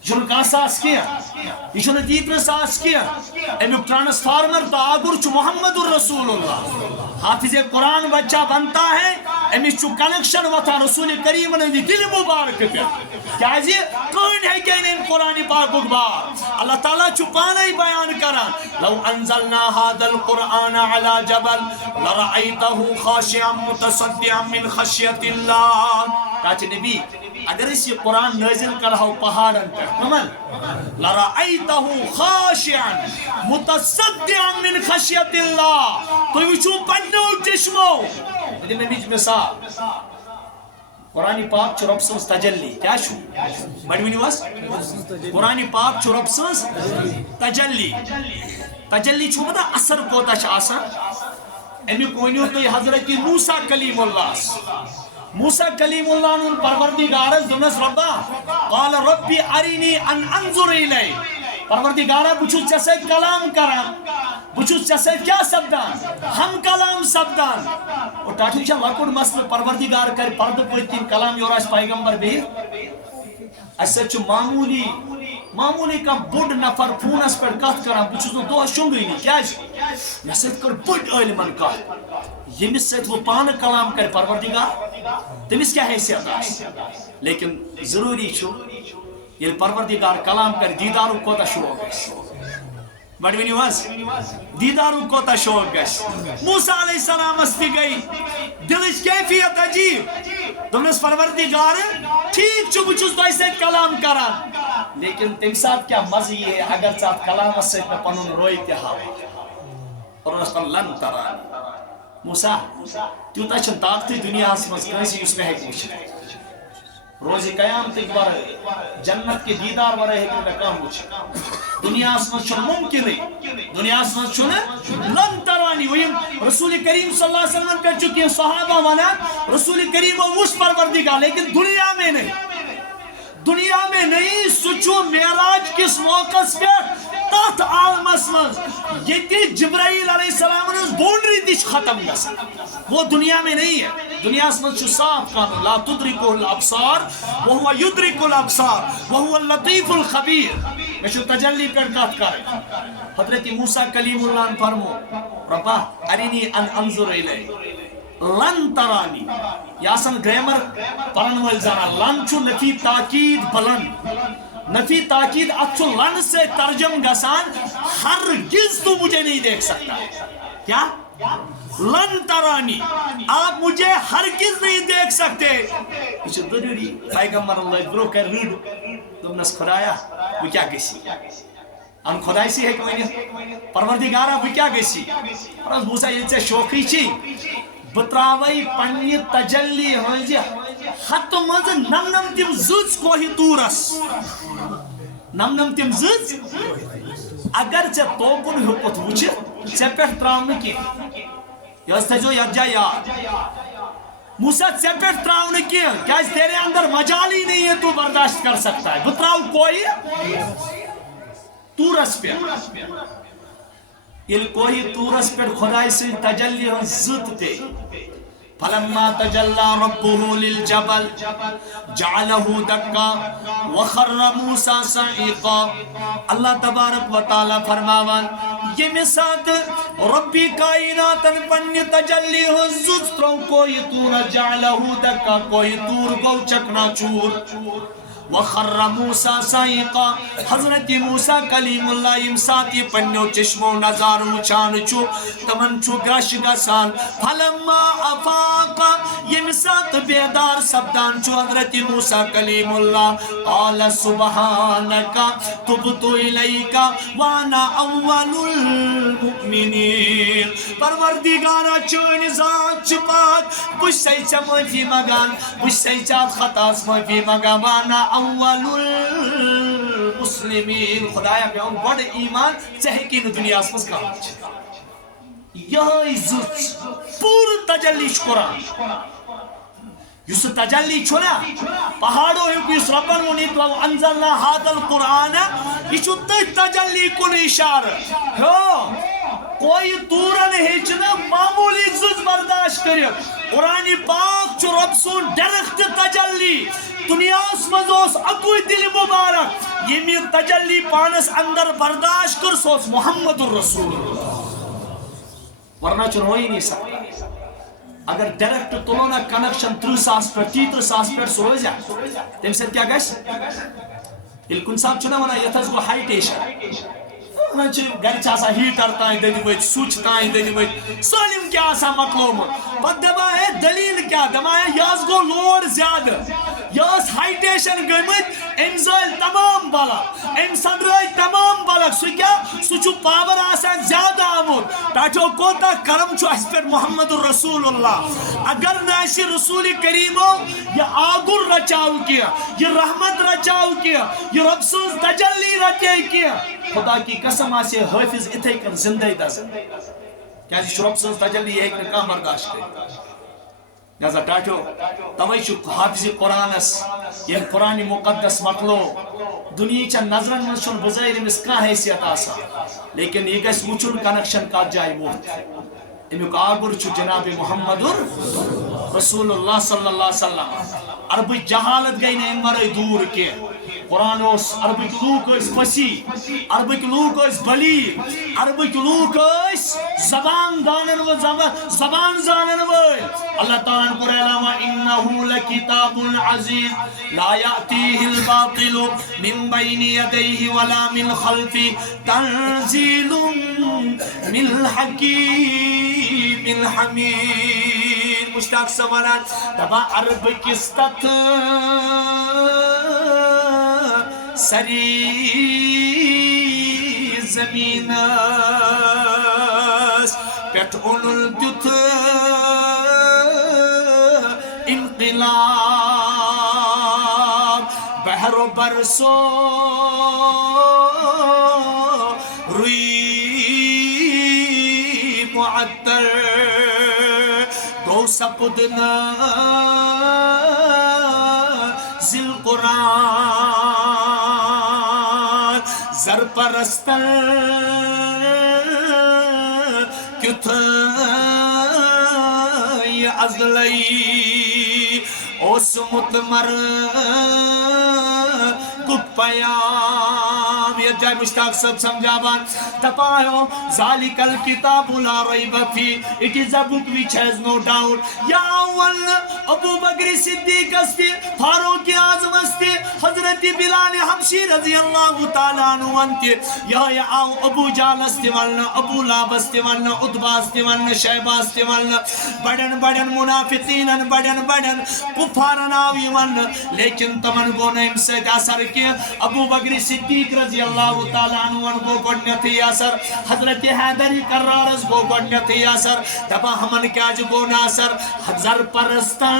یہ چھُنہٕ 10 ساس کینٛہہ یہ چھُنہٕ 30 ساس کینٛہہ امیُک ٹرانسفارمر تو آگر چھُ محمد الرسول اللہ حافظ قرآن بچہ بنتا ہے امس چھُ کنیکشن وتھان رسول کریم ہٕنٛدِ دل مبارک پٮ۪ٹھ کیازِ کٕہٕنۍ ہیٚکہِ نہٕ قرآن پاکُک باب اللہ تعالیٰ چھُ پانے بیان کران لو انزلنا هذا القرآن على جبل لرأيته خاشعا متصدعا من خشية الله کاچ نبی اگر اس یہ قرآن نازل کرہو پہاڑن پر نمن لرأيته خاشعا متصدعا من خشية الله تو وچھو پنو چشمو میں بیچ مثال قرآن پاک چھُ رب سٕنٛز تجلی کیا چھُ بڑوٕنۍ واس قرآن پاک چھُ رب سٕنٛز تجلی تجلی چھُ پتہ اثر کوتاہ چھُ آسان امیُک ؤنِو تُہۍ حضرت موسیٰ کلیم اللہ موسیٰ کلیم اللہ نون پروردگارس دونس ربا قال ربی ارینی ان انظر الی پروردگارا بچھو چسے کلام کران بچھو چسے کیا سبدان ہم کلام سبدان اور ٹاٹھو چھا لکوڑ مسئلہ پروردگار کر پرد پویتین کلام یوراش پیغمبر بیر ایسا چھو معمولی کا بڑ نفر فونس پر کات کران بچھو تو دو شنگری نہیں کیا میں سید کر بڑ علمان کات یہ سید وہ پان کلام کر پروردگار تمس کیا حیثیت آس لیکن ضروری چھو یہ پروردگار کلام کر دیدارو کوتا شوق گش بڑوینی واس دیدارو کوتا شوق گش موسیٰ علیہ السلام استی گئی دلش کیفیت عجیب تمس پروردگار ٹھیک چھو بچھوس تو ایسے کلام کران لیکن تم ساتھ کیا مزی ہے اگر ساتھ کلام سے میں پنن روئی تہا اور اس پر لن ترانی موسیٰ تیوتا چھن طاقتی دنیا آسمز کنسی اس میں ہے کچھ روز قیام تک بارے جنت کے دیدار بارے ہے کہ میں کام کچھ دنیا آسمز چھن ممکن ہے دنیا آسمز چھن لن ترانی ویم رسول کریم صلی اللہ علیہ وسلم کر چکی صحابہ وانا رسول کریم وش پروردگار لیکن دنیا میں نہیں دنیا میں نہیں سچو معراج کس موقع پہ تات عالمس مز یہ جبرائیل علیہ السلام نے باؤنڈری تش ختم گسان وہ دنیا میں نہیں ہے دنیا مز صاف قانون لا تدرکہ الابصار وهو يدرك الابصار وهو اللطیف الخبیر میں تجلی پر کات کر حضرت موسیٰ کلیم اللہ نے فرمو ربا ارینی ان انظر الی لن ترانی یا سن گریمر پرن ول زانا لن چو نفی تاکید بلند نفی تاکید اچھو لن سے ترجم گسان ہرگز تو مجھے نہیں دیکھ سکتا کیا لن ترانی آپ مجھے ہرگز نہیں دیکھ سکتے یہ ضروری پیغمبر اللہ برو کر ریڈ تم نس خدایا وہ کیا گسی ان خدای سی ہے کہ پروردگارا وہ کیا گسی اور موسیٰ یہ سے شوقی چی بتراوی پنی تجلی ہوئی حت مز نم نم تم زوز کوہی تورس نم نم تم زوز اگر چے توکن حکت وچھ چے پیٹ تراؤن کی یس تجو یاد جا یاد موسیٰ چے پیٹ تراؤن کی کیا اس تیرے اندر مجال ہی نہیں ہے تو برداشت کر سکتا ہے بتراؤ کوئی تورس پہ کوئی تورس پر خدای سے تجلی ہن زد تے فلما تجلى ربه للجبل جعله دكا وخر موسى صعيقا اللہ تبارک و تعالی فرماوان یہ مسات ربی کائناتن پنی تجلی ہن زد ترو کوئی تور جعله دكا کوئی تور گو چکنا چور وخر موسیٰ صعیقا حضرت موسیٰ کلیم اللہ امساتی پنیو چشمو نظار وچانچو تمن چو گرش گسان فلما افاقا یمسات بیدار سبدان چو حضرت موسیٰ کلیم اللہ قال سبحانکا تبتو الیکا وانا اول المؤمنین پروردگارا چون ذات چپاک بش سیچا معافی مگان بش سیچا خطاس معافی مگان وانا اول المسلمین خدایا میں ان بڑے ایمان چاہے کہ دنیا اسمس کا یہ عزت پور تجلی قرآن یس تجلی چھونا پہاڑوں ہی اس ربن ونیت لو انزلنا هذا القرآن یہ چھتے تجلی کن اشارہ کوئی تورن ہیچنا معمولی عزت برداشت کرے قرآن پاک چو رب سون ڈرخت تجلی دنیا اس مزوس اکوئی دل مبارک یہ میں تجلی پانس اندر برداشت کر سوس محمد الرسول ورنہ چن ہوئی نہیں سکتا اگر ڈائریکٹ تلونا کنیکشن 30,000 پر 30,000 پر سو جائے تم سے کیا گیس الکن صاحب چنا ونا یہ تھا اس کو ہائی ٹیشن گھر چاسا ہیٹر تائیں دنی ویچ سوچ تائیں دنی ویچ سالیم کیا آسا مطلوم پت دبا ہے دلیل کیا دبا ہے یاز گو لوڑ زیادہ یاز ہائیٹیشن گئمت امزائل تمام بالا ام صدرائی تمام بالا سو کیا سوچو پاور آسان زیادہ آمود پیٹھو کوتا کرم چو اس پر محمد الرسول اللہ اگر ناشی رسول کریمو یہ آگر رچاو کیا یہ رحمت رچاو کیا یہ رب سوز تجلی رچائی کیا خدا کی قسم آسے حافظ اتھے کر زندہ دس کیا جی شرب سنس تجلی ایک نے کام برداشت کرے لہذا ٹاٹو توئی چھو حافظ قرآن اس یہ قرآن مقدس مطلو دنیا چا نظرن من چھن بظاہر مس کا حیثیت آسا لیکن یہ گیس مچن کنکشن کا جائے موت امیو کا آگر چھو جناب محمد رسول اللہ صلی اللہ علیہ وسلم عربی جہالت گئی نے امرائی دور کے قرآن اس عربی لوگ اس فسی عربی لوگ اس بلی عربی لوگ اس زبان دانن و زبان زانن و اللہ تعالیٰ نے قرآن وَإِنَّهُ لَكِتَابٌ عَزِيزٌ لَا يَأْتِيهِ الْبَاطِلُ مِن بَيْنِ يَدَيْهِ وَلَا مِنْ خَلْفِهِ تَنزِيلٌ مِنْ حَكِيمٍ حَمِيدٍ مشتاق سوالات دبا عرب کستت سری زمین پیٹ اونل دیت انقلاب بحر و برسو روی معطر دو سپدنا ذی القرآن قرآن زر پرستن کیُتھ یہ ازلئی اوس متمر کو پیام یہ جائے مشتاق صاحب سمجھاوان دپایو ذالک الکتاب لا ریب فی it is a book which has no doubt یا اول ابو بکر صدیق استی فاروق اعظم استی حضرت بلال حبشی رضی اللہ تعالیٰ عنہ انتی یا ابو جال استی ولن ابو لاب استی ولن عدبہ استی ولن شیبہ استی ولن بڑن بڑن منافقین بڑن بڑن کفارن آوی ولن لیکن تمن گو نیم سے اثر کی ابو بکر صدیق رضی اللہ تعالیٰ عنہ گو گوڑنیتی اثر حضرت حیدری کرارز گو گوڑنیتی اثر دبا ہمن کیا جو گو ناثر زر پرستان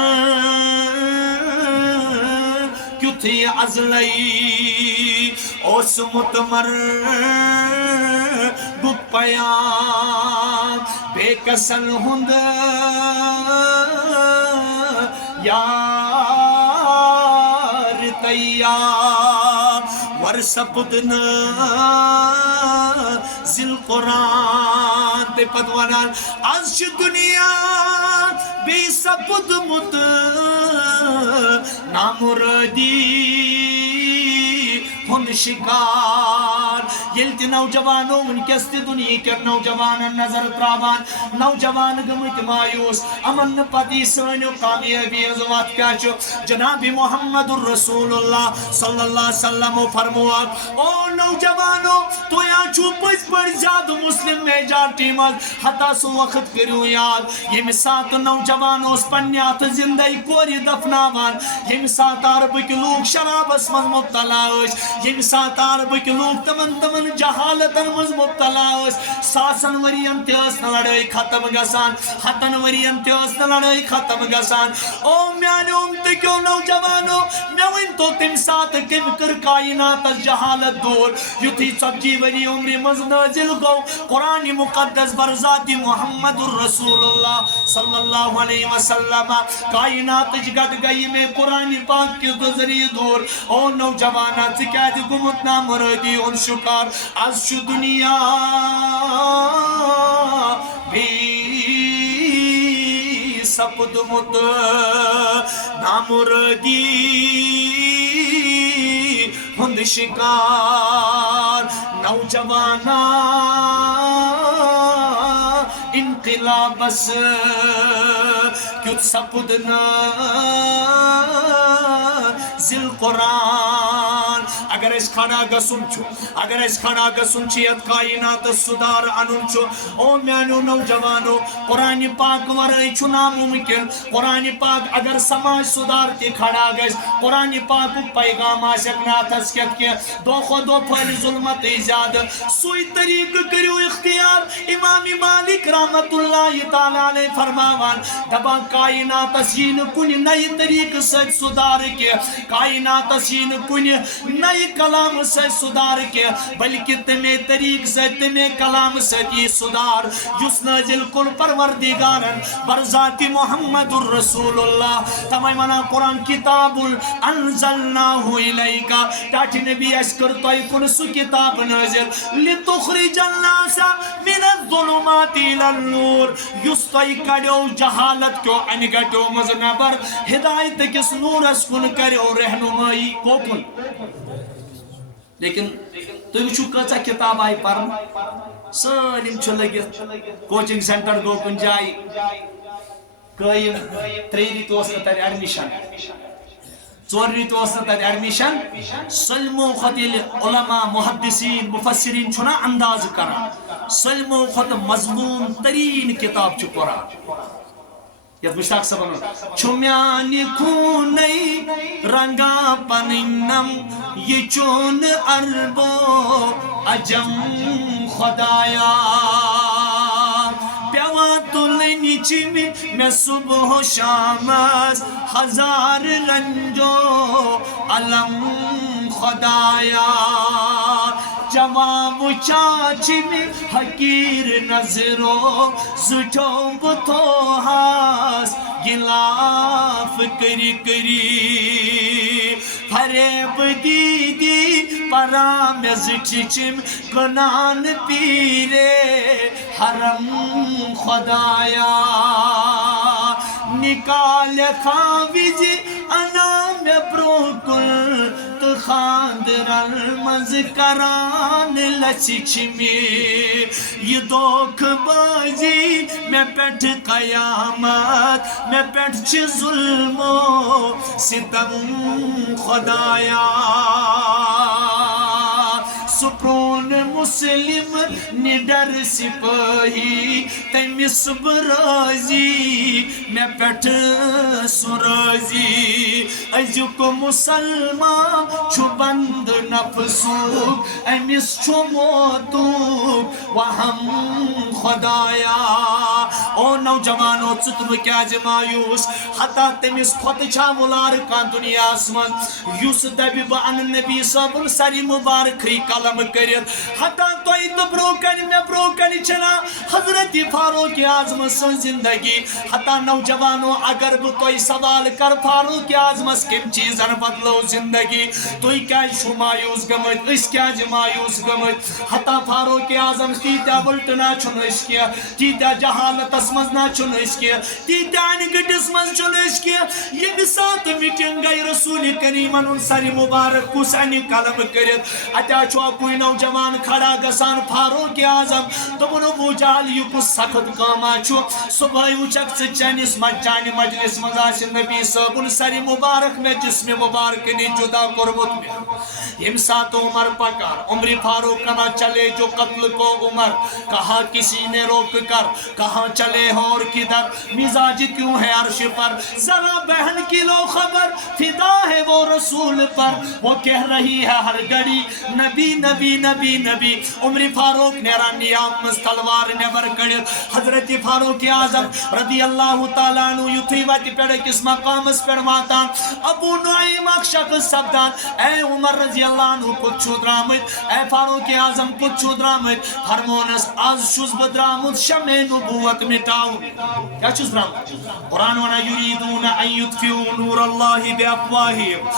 کیوں تھی ازلئی اوس متمر گو پیام بے کسن ہند یار تیار ورسپدن ذل قرآن تے پدوانان از دنیا بے سپد مت نامردی ہن شکار یلتی نوجوانو ونکس تی دنیا کے نوجوان نظر تراوان نوجوان گمت مایوس امن پتی سنو کامیابی ازوات کیا چو جناب محمد رسول اللہ صلی اللہ علیہ وسلم فرموات او نوجوانو تو یا چو پس پر زیادہ مسلم میجار ٹیمات حتی سو وقت کریو یاد یہ مسات نوجوانو اس پنیات زندگی کوری دفناوان یہ مسات عرب کی لوگ شراب اسمد مبتلا ہوش یہ مسات عرب کی لوگ تمن جہالتن مز مبتلا ہوش ساسن ورین تیس لڑائی ختم گسان ہتن ورین تیس لڑائی ختم گسان او میانے امتکیو نوجوانو میوین تو تم سات کم کر کائنات جہالت دور یوتی سبجی وری عمری مز نازل گو قرآن مقدس برزاتی محمد الرسول اللہ صلی اللہ علیہ وسلم کائنات جگت گئی میں قرآن پاک کے ذریعے دور او نوجوانا زکاة گمت نامردی ان شکار از شو دنیا بھی سپد مت نامردی ہند شکار نوجوانا انقلاب بس کیوں سپدنا ذل قرآن اگر اس کھڑا گسن چھو اگر اس کھڑا گسن چھیت کائنات صدار انن چھو او میانو نوجوانو قرآن پاک ورائی چھو ناممکن قرآن پاک اگر سماج صدار تی کھڑا گس قرآن پاک پیغام آشک ناتس کیت کے دو خودو پھر ظلمت ایزاد سوئی طریق کریو اختیار امام مالک رحمت اللہ تعالیٰ علیہ فرماوان دبا کائنات سین کن نئی طریق سچ صدار کے کائنات سین کن نئی کلام سے صدار کے بلکہ تمہیں طریق سے تمہیں کلام سے یہ صدار جس نازل کل پروردگارن برذات محمد الرسول اللہ تمہیں منا قرآن کتاب انزلناہ الیکا تاٹھی نبی اشکر توئی کن سو کتاب نازل لتخرج الناس من الظلمات الى النور یس توئی کڑیو جہالت کیو انگٹو مزنبر ہدایت کس نور اس کن کریو رہنمائی کوکن لیکن تو وچھو کچا کتاب آئی پرم سالم چھو لگت کوچنگ سینٹر گو کن جائی قائم تریری توسن تر ایڈمیشن ژوری توسن تر ایڈمیشن سلمو خطیل علماء محدثین مفسرین چھونا انداز کرا سلمو خط مضمون ترین کتاب چھو قرآن یت مشتاق صاحب چھمیانی خونی رنگا پننم یہ چون عربو عجم خدایا پیوا تلنی چمی میں صبح و شام ہزار رنجو علم خدایا جواب چاچی میں حقیر نظرو زٹھو بتو ہاس گلاف کری کری فریب دیدی پرامز چچم کنان پیرے حرم خدایا نکال خاویجی انام بروکل تو خاندر المز کران لچچمی یہ دوکھ بازی میں پیٹھ قیامت میں پیٹھ چھ ظلم و ستم خدایا سپرون مسلم نڈر سپاہی تیمس برازی میں پیٹھ سرازی ازیک مسلمان چھو بند نفسو امس چھو موتو وہم خدایا او نوجوانو ژٕتمہٕ کیٛازِ مایوس حتا تٔمِس کھۄتہٕ چھا وُلارٕ کانٛہہ دُنیاہس منٛز یُس دَپہِ بہٕ اَنہٕ نبی صٲبُن سرِ مُبارکٕے قلم کٔرِتھ حتا تۄہہِ تہٕ برٛونٛہہ کنہِ مےٚ برٛونٛہہ کنہِ چھنا حضرت فاروق اعظم سٕنٛز زندگی حتا نوجوانو اگر بہٕ تۄہہِ سوال کرٕ فاروق اعظمس کٔمۍ چیٖزن بدلو زندگی تُہۍ کیٛازِ چھُو مایوس گٔمٕتۍ أسۍ کیٛازِ مایوس گٔمٕتۍ حتا فاروق اعظم تیٖتیٛاہ وٕلٹہٕ چھُنہٕ أسۍ کینٛہہ تیٖتیٛاہ جہالتس منٛز نہ چھُنہٕ أسۍ کینٛہہ تیٖتیٛاہ انہِ گٔٹِس منٛز چھُنہٕ أسۍ کینٛہہ ییٚمہِ ساتہٕ میٖٹنٛگ گٔے رسوٗلِ کریٖمن ہُنٛد سرِ مُبارک کُس انہِ قلم کٔرِتھ اتیا چھُ اکُے نوجوان کھڑا گژھان فاروق اعظم دوٚپُن ابوٗ جہل یہِ کُس سخت کٲما چھُ صُبحٲے وٕچھکھ ژٕ چانہِ مجلس منٛز آسہِ نبی صٲبُن سرِ مُبارک مےٚ جسمِ مُبارکہٕ نِش جُدا کوٚرمُت مےٚ ییٚمہِ ساتہٕ عمر پکان عمر فاروق کہا چلے جو قتل کو عمر کہا کسی نے روک کر کہاں چلے ہو اور کدھر مزاج کیوں ہے عرش پر ذرا بہن کی لو خبر فدا ہے وہ رسول پر وہ کہہ رہی ہے ہر گھڑی نبی نبی نبی نبی عمر فاروق نیرا نیام تلوار نیبر کڑت حضرت فاروق اعظم رضی اللہ تعالیٰ عنہ یتھی وتی پیڑ کس مقام اس پیڑ ماتان ابو نعیم اک شخص سبدان اے عمر رضی اللہ عنہ کچھ چھو درامت اے فاروق اعظم کچھ چھو درامت فرمونس آز شوز بدرامت شمع نبوت مٹاؤ کیا چیز درامت قرآن وَنَا یریدون ان یطفئوا نور اللہ بافواہہم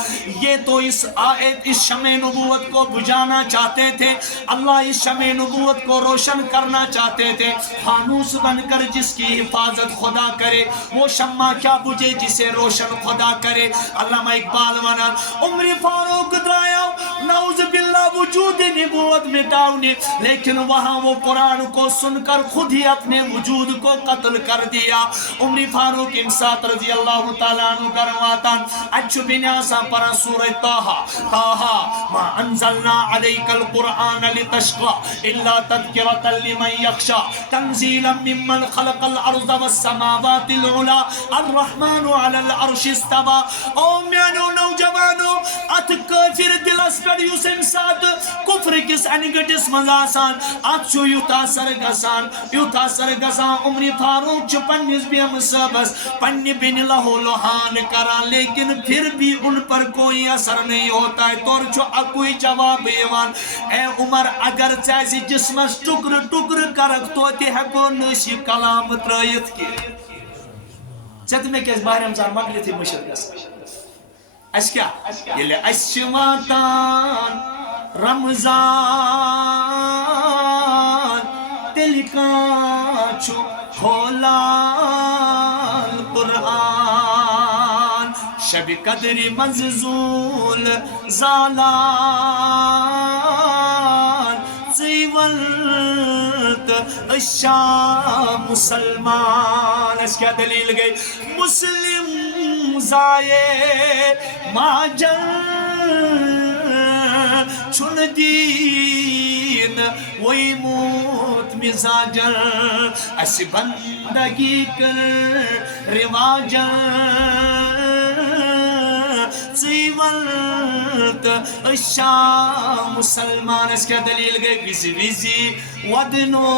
یہ تو اس آیت اس شمع نبوت کو بجھانا چاہتے تھے اللہ اس شمع نبوت کو روشن کرنا چاہتے تھے فانوس بن کر جس کی حفاظت خدا کرے وہ شمع کیا بجھے جسے روشن خدا کرے علامہ اقبال وَنَا عمر فاروق درایا نعوذ باللہ وجود نبوت مٹاؤنے لیکن وہاں وہ قرآن کو سن کر خود ہی اپنے وجود کو قتل کر دیا عمر فاروق امسات رضی اللہ تعالیٰ عنہ کرواتا اچھو بنیاسا پر سورہ طاہا ما انزلنا علیک القرآن لتشقا الا تذکرتا لمن یخشا تنزیلا ممن خلق الارض والسماوات العلا الرحمن علی العرش استوا او میانو نوجوانو ات کافر دلس پر یوس امسات کفر کس انگٹس مزاسان ات چھو یوتا سرگسان عمر فاروق چھو پنیس بیم سبس پنی بن لہو لوہان کران لیکن پھر بھی ان پر کوئی اثر نہیں ہوتا ہے تو چھو اکوئی جواب ایوان اے عمر اگر چیزی جسمس ٹکر ٹکر کرک تو تی ہے کو نشی کلام ترائیت کی چہت میں کیس باہر ہمزار مقلی تھی مشہد گس اس کیا یہ لے اشواتان رمضان دل کا چھو کھولا القرآن شب قدر منزول زالان زیولت الشام مسلمان اس کیا دلیل گئی مسلم زائے ماجر چھن دین وی موت مزاجر اس بندگی کر رواجر زیولت الشام مسلمان اس کیا دلیل گئی ویزی ویزی ودنو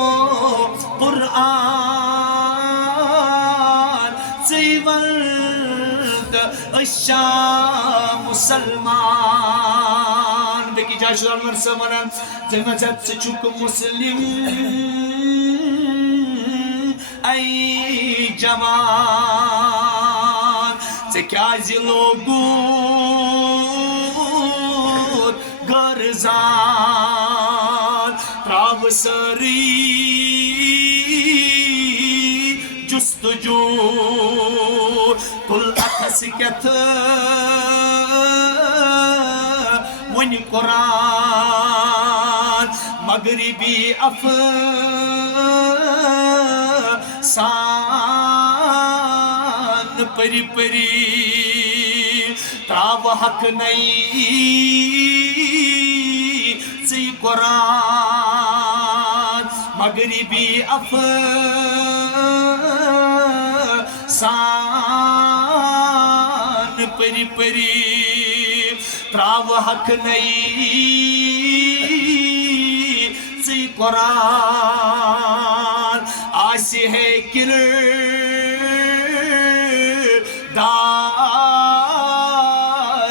قرآن زیولت الشام مسلمان بکی جائے شدان مرسمانا زیمہ جب سے چک مسلم ای جوان سے کیا زی لوگو زان تراو سری جستجو تل اتھس کیت ون قرآن مغربی افسان پری پری تراو حق نئی سی قرآن مغربی افسان پری پری تراو حق نئی سی قرآن آسی ہے کردار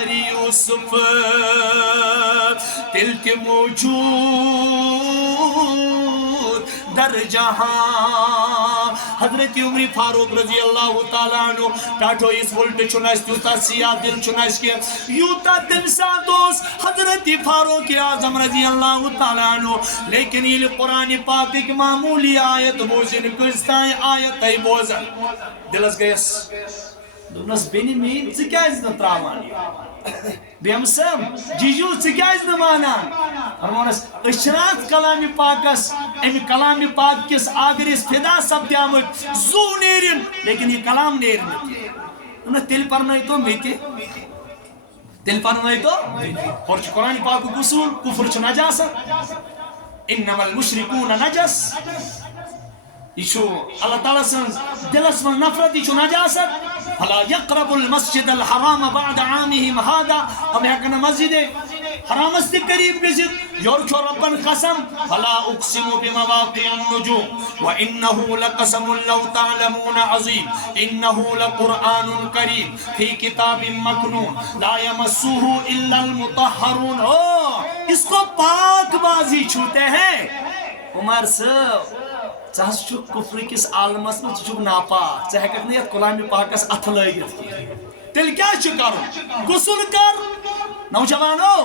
یوسف دل کے موجود در جہاں حضرت عمر فاروق رضی اللہ تعالیٰ عنہ ٹاٹو اس ولٹ چنائس تیوتا سیاہ دل چنائس کے یوتا دل ساتوس حضرت فاروق اعظم رضی اللہ تعالیٰ عنہ لیکن یہ قرآن پاک ایک معمولی آیت بوزن کستائیں آیت ای بوزن دلس گیس دونس بینی مین سکیز نتراوانی بیمسم جیجو سکیز نمانان فرمونس اشرات کلام پاکس امی کلام پاک کس آگر اس فدا سب دیامت زو نیرن لیکن یہ کلام نیرن انہیں تل پرنائی تو میتے تل پرنائی تو اور قرآن پاک قصول کفر چھ نجاست انما المشرکون نجس یہ اللہ تعالیٰ سن دلس من نفرت یہ نجاست فلا يقرب المسجد الحرام بعد عامهم هذا اب ہیکن مسجد حرام است قریب گزت یورچو ربن قسم فلا اقسم بمواقع النجوم وانه لقسم لو تعلمون عظیم انه لقرآن کریم فی کتاب مکنون لا يمسوه الا المطهرون اس کو پاک بازی چھوتے ہیں عمر صاحب ژٕ چھُکھ کفر کس عالمس منٛز ژٕ چھُکھ ناپاک ژٕ ہیٚککھ نہٕ یتھ کلامِ پاکس اتھٕ لٲگِتھ کینٛہہ تیٚلہِ کیٛاہ چھُ کرُن غسل کر نوجوانو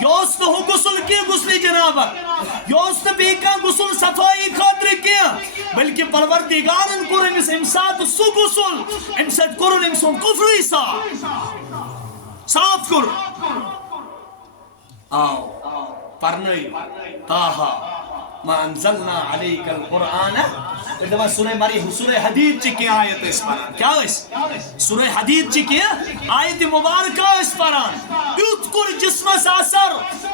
یہ اوس نہٕ ہُہ غسل کینٛہہ غسلِ جنابت یہ اوس نہٕ بیٚیہِ کانٛہہ غسل صفٲیی خٲطرٕ کینٛہہ بلکہِ پروردگارن کوٚر أمِس اَمہِ ساتہٕ سُہ غسل اَمہِ سۭتۍ کوٚرُن أمۍ سُنٛد کفرٕے صاف کوٚرُن آو پرنٲیِو طٰہٰ ما انزلنا عليك القرآن عندما سورہ مریم سورہ حدید چی کی آیت اس پران کیا اس سورہ حدید چی کی آیت مبارکہ اس پران یذکر جسم اثر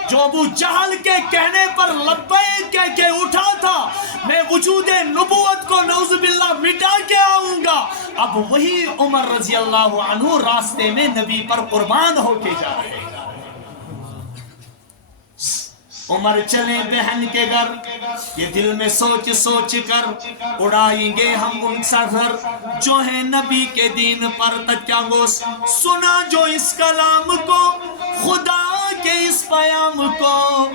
جو ابو جہل کے کہنے پر لبیک کہہ کے اٹھا تھا میں وجود نبوت کو نعوذ باللہ مٹا کے آؤں گا اب وہی عمر رضی اللہ عنہ راستے میں نبی پر قربان ہو کے جا رہے ہیں عمر چلے بہن کے گھر یہ دل میں سوچ سوچ کر اڑائیں گے ہم ان سفر جو ہے نبی کے دین پر تجاوز سنا جو اس کلام کو خدا کے اس پیام کو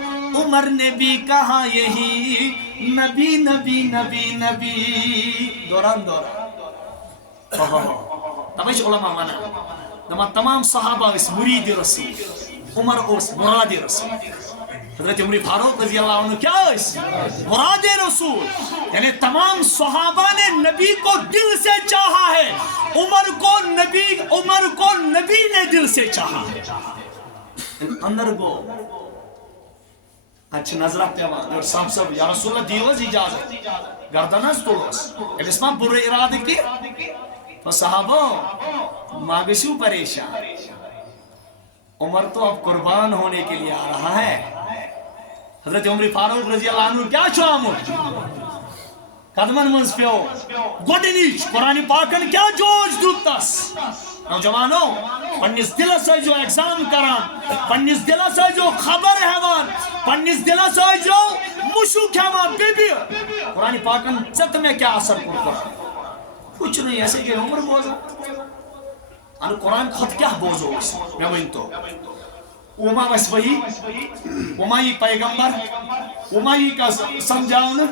عمر نے بھی کہا یہی نبی نبی نبی نبی دوران تبش علماء مانا دما تمام صحابہ اس مرید رسول عمر اس مراد رسول حضرت عمر فاروق رضی اللہ عنہ کیا ہے مراد رسول یعنی تمام صحابہ نے نبی کو دل سے چاہا ہے عمر کو نبی نے دل سے چاہا ہے اندر گو اچھا نظرہ پیوان اور سب یا رسول اللہ دیوز اجازت گردنس تولوس اس میں برے ارادے کی تو صحابہ ماگشو پریشان عمر تو اب قربان ہونے کے لیے آ رہا ہے حضرت عمر فاروق رضی اللہ عنہ کیا چھو آمد قدمن منز پیو گوڑنیچ قرآن پاکن کیا جوش دوتس نوجوانو پنیس دل سے جو ایگزام کران پنیس دل سے جو خبر ہیوان پنیس دل سے جو مشو کھیوان بی بی قرآن پاکن چت میں کیا اثر قرآن کچھ نہیں ایسے کہ عمر بوزا قرآن خود کیا بوزو میں وین تو وما بس وہی وما ہی پیغمبر وما ہی کا سمجھاؤن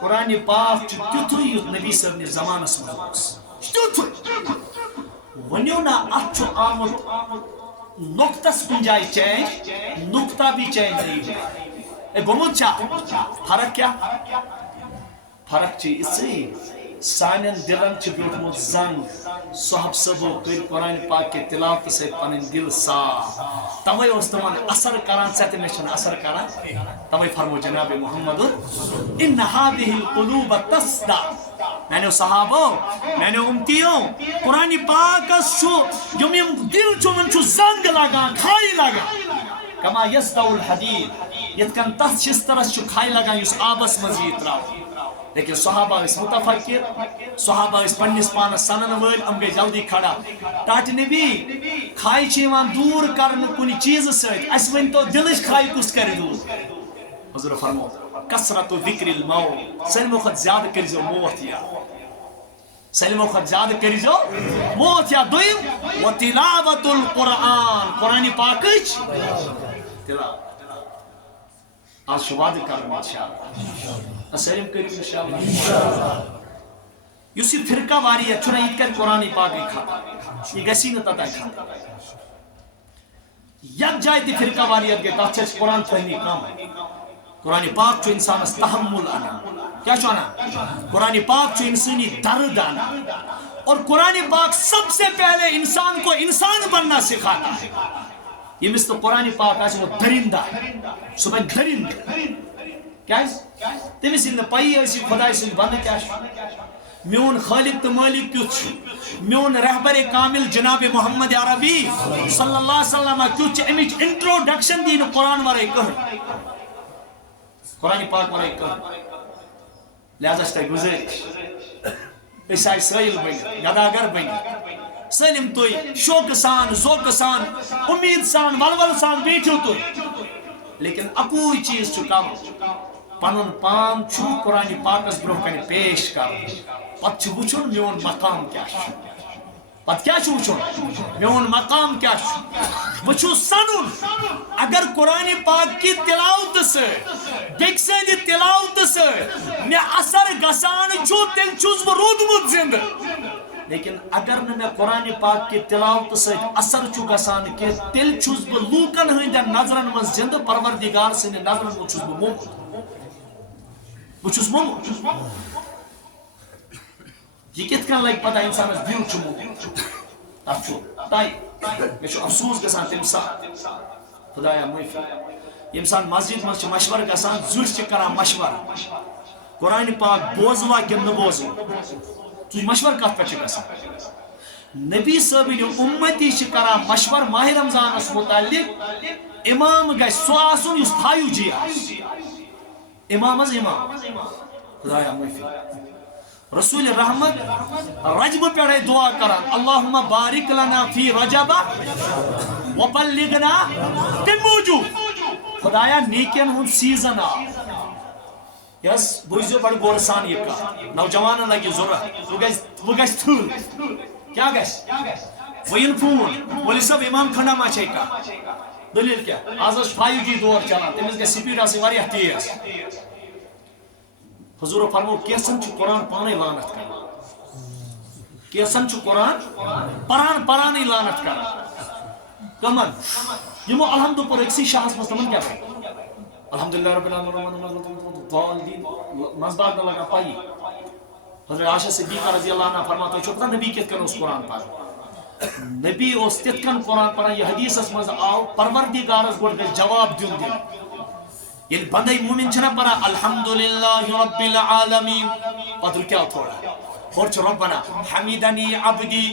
قرآن پاک تیتھوئی نبی صلی اللہ علیہ زمان اسمہ تیتھوئی ونیو نا اچھو آمد نقطس کن جائے چینج نقطہ بھی چینج نہیں ہے گمت چا فرق کیا فرق چی اس سے سانن دلن چھ بیٹھمت زنگ صحب صبو کر قرآن پاک کے تلاوت سے پنن دل صاف تمے اس تمن اثر کران ست مشن اثر کران تمے فرمو جناب محمد ان هذه القلوب تصدع میں نے صحابو میں نے امتیوں قرآن پاک سو یم دل چون چھ زنگ لگا کھائی لگا کما یصدع الحدید یتکن تس شسترس چھ کھائی لگا یس آبس مزید تراو لیکن صحابہ اس متفکر صحابہ اس پنس پانس سنن ول ام گئی جلدی کھڑا ٹاٹ نبی کھائی چیوان دور کرن کنی چیز سۭتۍ اس ون تو دلش کھائی کس کر دور حضور فرمو کثرت ذکر الموت سلمو خد زیادہ کریزو موت یا سلمو خد زیادہ کریزو موت یا دویم و تلاوت القرآن قرآن پاکچ تلاوت آج شواد کرم انشاءاللہ سلیم کریم انشاءاللہ یوسی فرقہ واری ہے چھنا یہ کر قرآن پاک کھاتا یہ گسی نہ تتا کھاتا یک جائے تی فرقہ واری ہے تاچھ قرآن فہمی کام ہے قرآن پاک چو انسان اس تحمل آنا کیا چو آنا قرآن پاک چو انسانی درد آنا اور قرآن پاک سب سے پہلے انسان کو انسان بننا سکھاتا ہے یہ مثل قرآن پاک آج وہ درندہ ہے صبح درند کیا ہے تمہیں سن پائی ایسی خدا سن بند کیا ہے میون خالق تو مالک کیوں میون رہبر کامل جناب محمد عربی صلی اللہ علیہ وسلم کیوں امیچ انٹروڈکشن دین قرآن ورائی کہر قرآن پاک ورائی کہر لہذا شتا گزرش اس آئی سائل بنی گداگر بنی سلم توی شوق سان ذوق سان امید سان ولول سان بیٹھو توی لیکن اکوئی چیز چکا پنن پان چھو قرآن پاکس برو کنی پیش کر پت چھو وچھن میون مقام کیا چھو پت کیا چھو وچھن میون مقام کیا چھو وچھو سنن اگر قرآن پاک کی تلاوت سے دیکھ سے دی تلاوت سے میں اثر گسان چھو تل چھوز وہ رودمت زند لیکن اگر میں قرآن پاک کی تلاوت سے اثر چھو گسان کے تل چھوز وہ لوکن ہندن نظرن من زند پروردگار سے نظرن من چھوز وہ موت بچوس مومو یہ کت کن لگ پتہ انسان اس دل چھو مومو اب چھو تائی میں چھو افسوس گسان تمسان خدایا موفی انسان مسجد میں مشور گسان زور چھ کران مشور قرآن پاک بوزوا کہ نہ بوزوا تو مشور کت پہ چھ گسان نبی صاحب امتی چھ کران مشور ماہ رمضان اس متعلق امام گئے سو آسن اس تھایو جی امام از امام خدایا معافی رسول رحمت رجب پڑھے دعا کران اللہم بارک لنا فی رجب وبلغنا تموجو خدایا نیکن ہن سیزن آ یس بوزیو بڑ گورسان یہ کا نوجوان لگی ضرورت وہ گش تھل کیا گش وہ ان فون ولی سب امام کھڑا ما چھے کا دلیل کیا آج 5G دور چلا تمس کے سپیڈ آسی واریاہ تیز حضور فرمو کیسن چھ قرآن پانے لانت کر کیسن چھ قرآن پرانی لانت کر کمن یمو الحمد پر اکسی شاہس مستمن کیا کر الحمدللہ رب العالمین مزبار نہ لگا پائی حضرت عائشہ صدیقہ رضی اللہ عنہ فرماتا ہے چھپتا نبی کت کن اس قرآن پر نبی اس تتکن قرآن پر یہ حدیث اس مز آو پروردگارس گوڑ جواب دیون دی یہ بندے مومن چھنا پڑا الحمدللہ رب العالمین پتر کیا تھوڑا اور چھو ربنا حمیدنی عبدی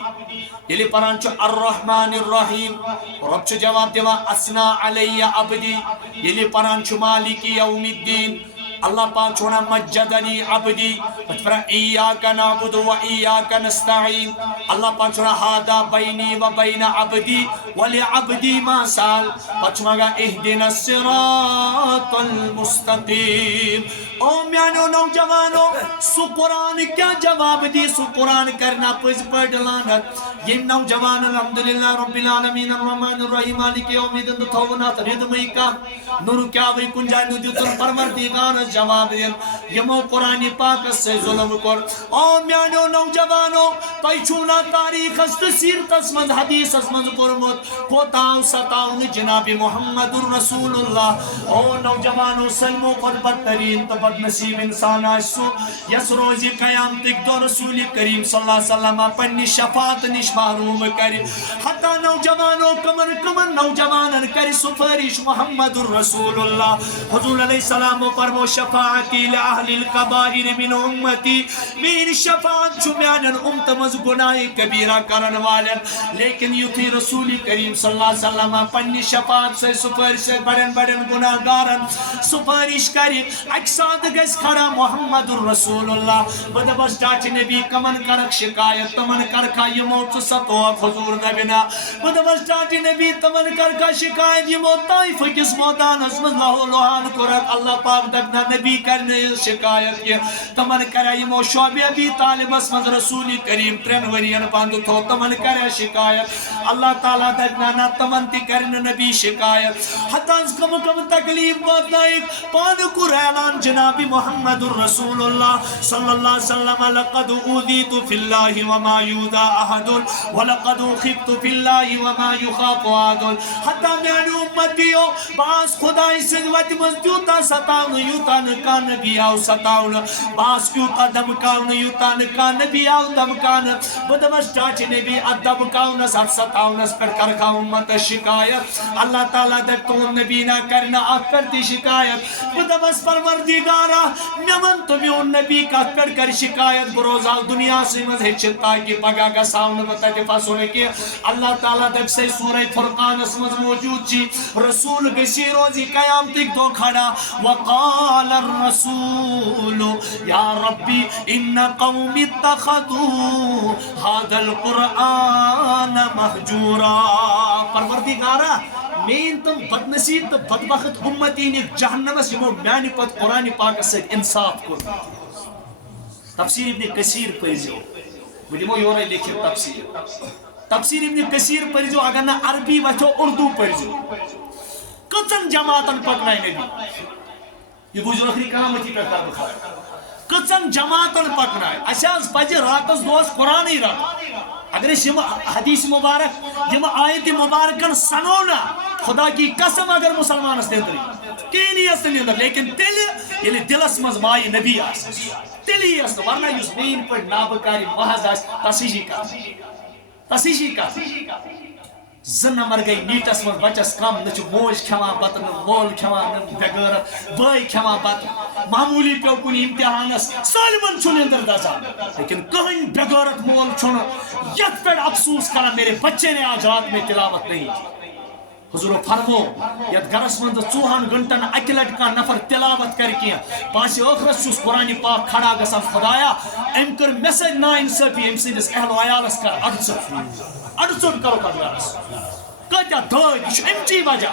یہ پران چھو الرحمن الرحیم رب چھو جواب دیوا اسنا علی عبدی یہ پران چھو مالک یوم الدین اللہ پاک چھونا مجدنی عبدی فتفرہ ایاکا نعبد و ایاکا نستعین اللہ پاک چھونا ہادا بینی و بین عبدی ولی عبدی ما سال پچھمگا اہدنا الصراط المستقیم او میانو نوجوانو سو قرآن کیا جواب دی سو قرآن کرنا پس پڑھ لانت یہ نوجوان الحمدللہ رب العالمین الرحمن الرحیم مالک یوم الدین تھونات ردمئی کا نور کیا وی کنجائے نو دیتن پروردگار پانس جواب دین یمو قرآن پاک سے ظلم کر او میانو نوجوانو تُہۍ چھُو نا تاریخس تو سیرتس من حدیثس من کورمت کوتاو ستاون جناب محمد رسول اللہ او نوجوانو سلمو کھۄتہٕ بدترین تو بد نصیب انسان آسو یس روز قیامتک دو رسول کریم صلی اللہ علیہ وسلم پنی شفاعت نش محروم کر حتی نوجوانو کمن نوجوانن کر سفارش محمد رسول اللہ حضور علیہ السلام فرمو شفاعتی لأہل القبائر من امتی میری شفاعت چھو میانن امت مز گناہ کبیرہ کرن والن لیکن یتھی رسول کریم صلی اللہ علیہ وسلم پنی شفاعت سے سفارش سے بڑن گناہ گارن سفارش کری اکساد گز کھڑا محمد رسول اللہ بدبس ڈاچ نبی کمن کرک شکایت تمن کرکا یمو ستو حضور نبینا بدبس ڈاچ نبی تمن کرکا شکایت یمو طائف کس میدان اسمز لہو لوہان کرک اللہ پاک دبنا نبی کرنے شکایت کی تمن کرا یمو شعب ابی طالب اسمز رسول کریم ترین ورین بند تھو تمن کرا شکایت اللہ تعالیٰ دبنا نا تمن تی کرن نبی شکایت حتی کم تکلیف بات نائک پان کو اعلان جناب محمد رسول اللہ صلی اللہ علیہ وسلم لقد اوذیت فی اللہ وما یوذا احد ولقد خفت فی اللہ وما یخاف احد حتی میانی امتیو باس خدای سنوت مزدیوتا ستاون یوتا نکا نبی آو ستاون باس کیوتا دمکاون یوتا نکا نبی آو دمکان بدمش ڈاچ نبی ادبکاون سات ستاون اس پر کرکا امت شکایت اللہ تعالیٰ دکتون نبی نہ کرنا آپ کرتی شکایت بدمش پروردگارا میمن تمیون نبی کا کر شکایت بروز آل دنیا سے مزہ چتا کی پگا کا ساون بتا فاسونے کی اللہ تعالیٰ دب سے سورہ فرقان اسمز موجود چی رسول گسی روزی قیامتک دو کھڑا وقال الرسول یا ربی ان قوم اتخذوا هذا القرآن مہجورا پروردگارا مین تم بدنصیب تو بدبخت امتین ایک جہنم اس یمو میانی پت قرآن پاک سے انصاف کر تفسیر ابن کثیر پریزو مجھے یورے لکھے تفسیر ابن کثیر پریزو اگر نا عربی وچو اردو پریزو کتن جماعتن پکنائی نبی یہ بوجھ رکھنی قیامتی پر کر بخار کتن جماعتن پکنائی اساس پجے راتس دوست قرآن ہی رات اگر اس حدیث مبارک جب آیت مبارکن سنونا خدا کی قسم اگر مسلمان اس اندر کی نہیں اس اندر لیکن دل یعنی دل اس مزمائی نبی آس دلی اس ورنہ یس مین پر نابکاری محض آس تسیجی کا زن مر گئی نیٹس من بچس کم نچ موج کھوان بت مول کھوان بغیر بائی کھوان بت معمولی پیو کن امتحانس سالمن چھن اندر دزان لیکن کہیں بغیرت مول چھن یت پہ افسوس کرا میرے بچے نے آج رات میں تلاوت نہیں حضور فرمو یت گرس من 24 گھنٹن اکہ لٹ کا نفر تلاوت کر کیا پانچ ٲخرس چھس قرآن پاک کھڑا گژھان خدایا ام کر مے سۭتۍ ناانصٲفی ام سٕنٛدِس اہل و عیالس کر اڑ کرو تتھ گرس کتیا دٲدۍ یہ امچی وجہ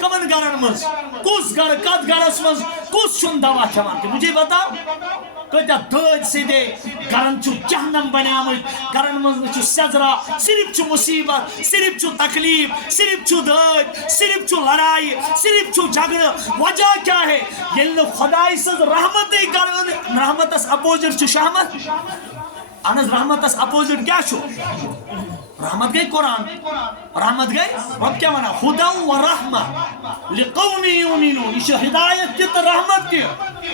کمن گرن مز کس گر کت گرس مز کس چھن دوا کھیوان تہ مجھے بتاؤ کتیا دٲدۍ سیدے گرن چھُ جہنم بنیامٕتۍ گرن مز سیزرا صرف چھُ مصیبت صرف چھُ تکلیف صرف چھُ دٲدۍ صرف چھُ لڑائی صرف چھُ جھگڑٕ وجہ کیا ہے ییٚلہِ نہٕ خداے سٕنٛز رحمتٕے کران رحمتس اپوزٹ چھُ شہمت اہن حظ رحمتس اپوزٹ کیا چھُ رحمت گئی قرآن رحمت گئی رب کیا مانا خدا و رحمہ لقوم یؤمنون یہ ہدایت کی تو رحمت کی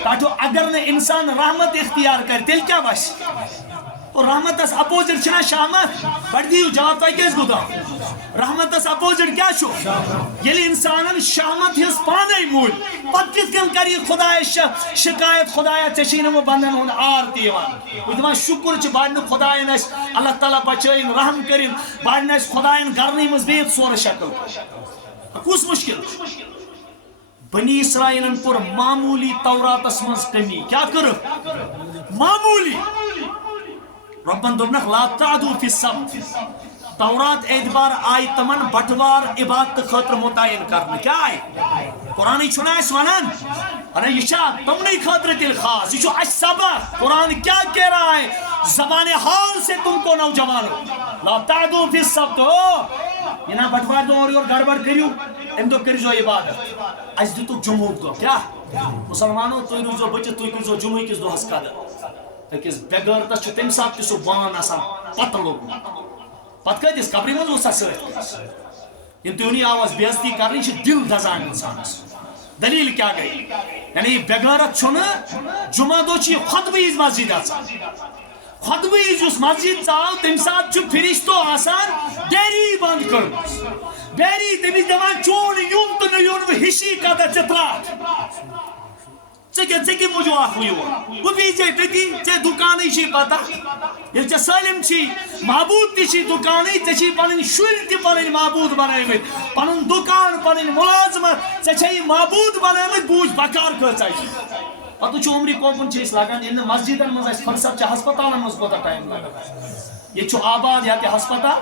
تاکہ اگر نے انسان رحمت اختیار کر تیل کیا بس اور رحمت اس اپوزٹ چھنا شامت بڑھ دیو جواب تائی کیس گو دا رحمت اس اپوزٹ کیا چھو یلی انسانن شامت ہز پانے مول پت کس کن کری خدا شکایت خدایا چشین و بندن ہون آرتی وان ادھما شکر چھ بارن خدایان اس اللہ تعالیٰ بچائن رحم کرن بارن اس خدایان گرنی مزبیت سور شکل کس مشکل بنی اسرائیلن پر معمولی تورات اسمز کمی کیا کر معمولی ربن دوبنک لا تعدو فی السبت تورات اعتبار آئی تمن بٹوار عبادت خاطر متعین کرنے کیا آئی قرآن چھنا اس ونان ارے یہ چاہ تم نہیں خاطر تل خاص یہ چھو اش سبق قرآن کیا کہہ رہا ہے زبان حال سے تم کو نوجوانو لا تعدو فی السبت یہ نا بٹوار دو اور گڑبڑ کریو ام دو کریزو عبادت اج دو جمعہ دو کیا مسلمانوں تُہۍ روٗزِو بٔچِتھ تُہۍ کٔرۍزیو جمعہ کِس دۄہس قدر أکِس بےغٲرتس چھُ تَمہِ ساتہٕ تہِ سُہ بان آسان پتہٕ لوٚگمُت پتہٕ کۭتِس قبرِ منٛز اوس سۄ سۭتۍ ییٚلہِ تُہۍ ؤنِو آواز بے عزتی کرٕنۍ یہِ چھِ دِل دزان اِنسانس دلیٖل کیٛاہ گٔے یعنی یہِ بےغٲرت چھُنہٕ جمعہ دۄہ چھُ یہِ خۄطبہٕ وِزِ مسجد اژان خۄطبہٕ وِزِ یُس مسجد ژاو تَمہِ ساتہٕ چھُ فرشتو آسان ڈیری بنٛد کٔرمٕژ ڈیری تٔمِس دپان چون یُن تہٕ نہٕ یُن بہٕ ہِشی قدر ژےٚ ترٛٹھ ژےٚ موٗجوٗب اکھ یور بہٕ بیٖجے تٔتی ژےٚ دُکانٕے چھُے پتہ ییٚلہِ ژےٚ سٲلِم چھی محبوٗد تہِ چھی دُکانٕے ژےٚ چھی پنٕنۍ شُرۍ تہِ پنٕنۍ محبوٗد بنٲومٕتۍ پنُن دُکان پنٕنۍ مُلازمت ژےٚ چھےٚ یہِ محبوٗد بنٲومٕتۍ بوٗزھ بکار کۭژاہ چھِ پتہٕ وٕچھو عمرِ کوکُن چھِ أسۍ لگان ییٚلہِ نہٕ مسجدن منٛز اَسہِ فرصت چھِ ہسپتالن منٛز کوٗتاہ ٹایم لگان ییٚتہِ چھُ آباد یا تہِ ہسپتال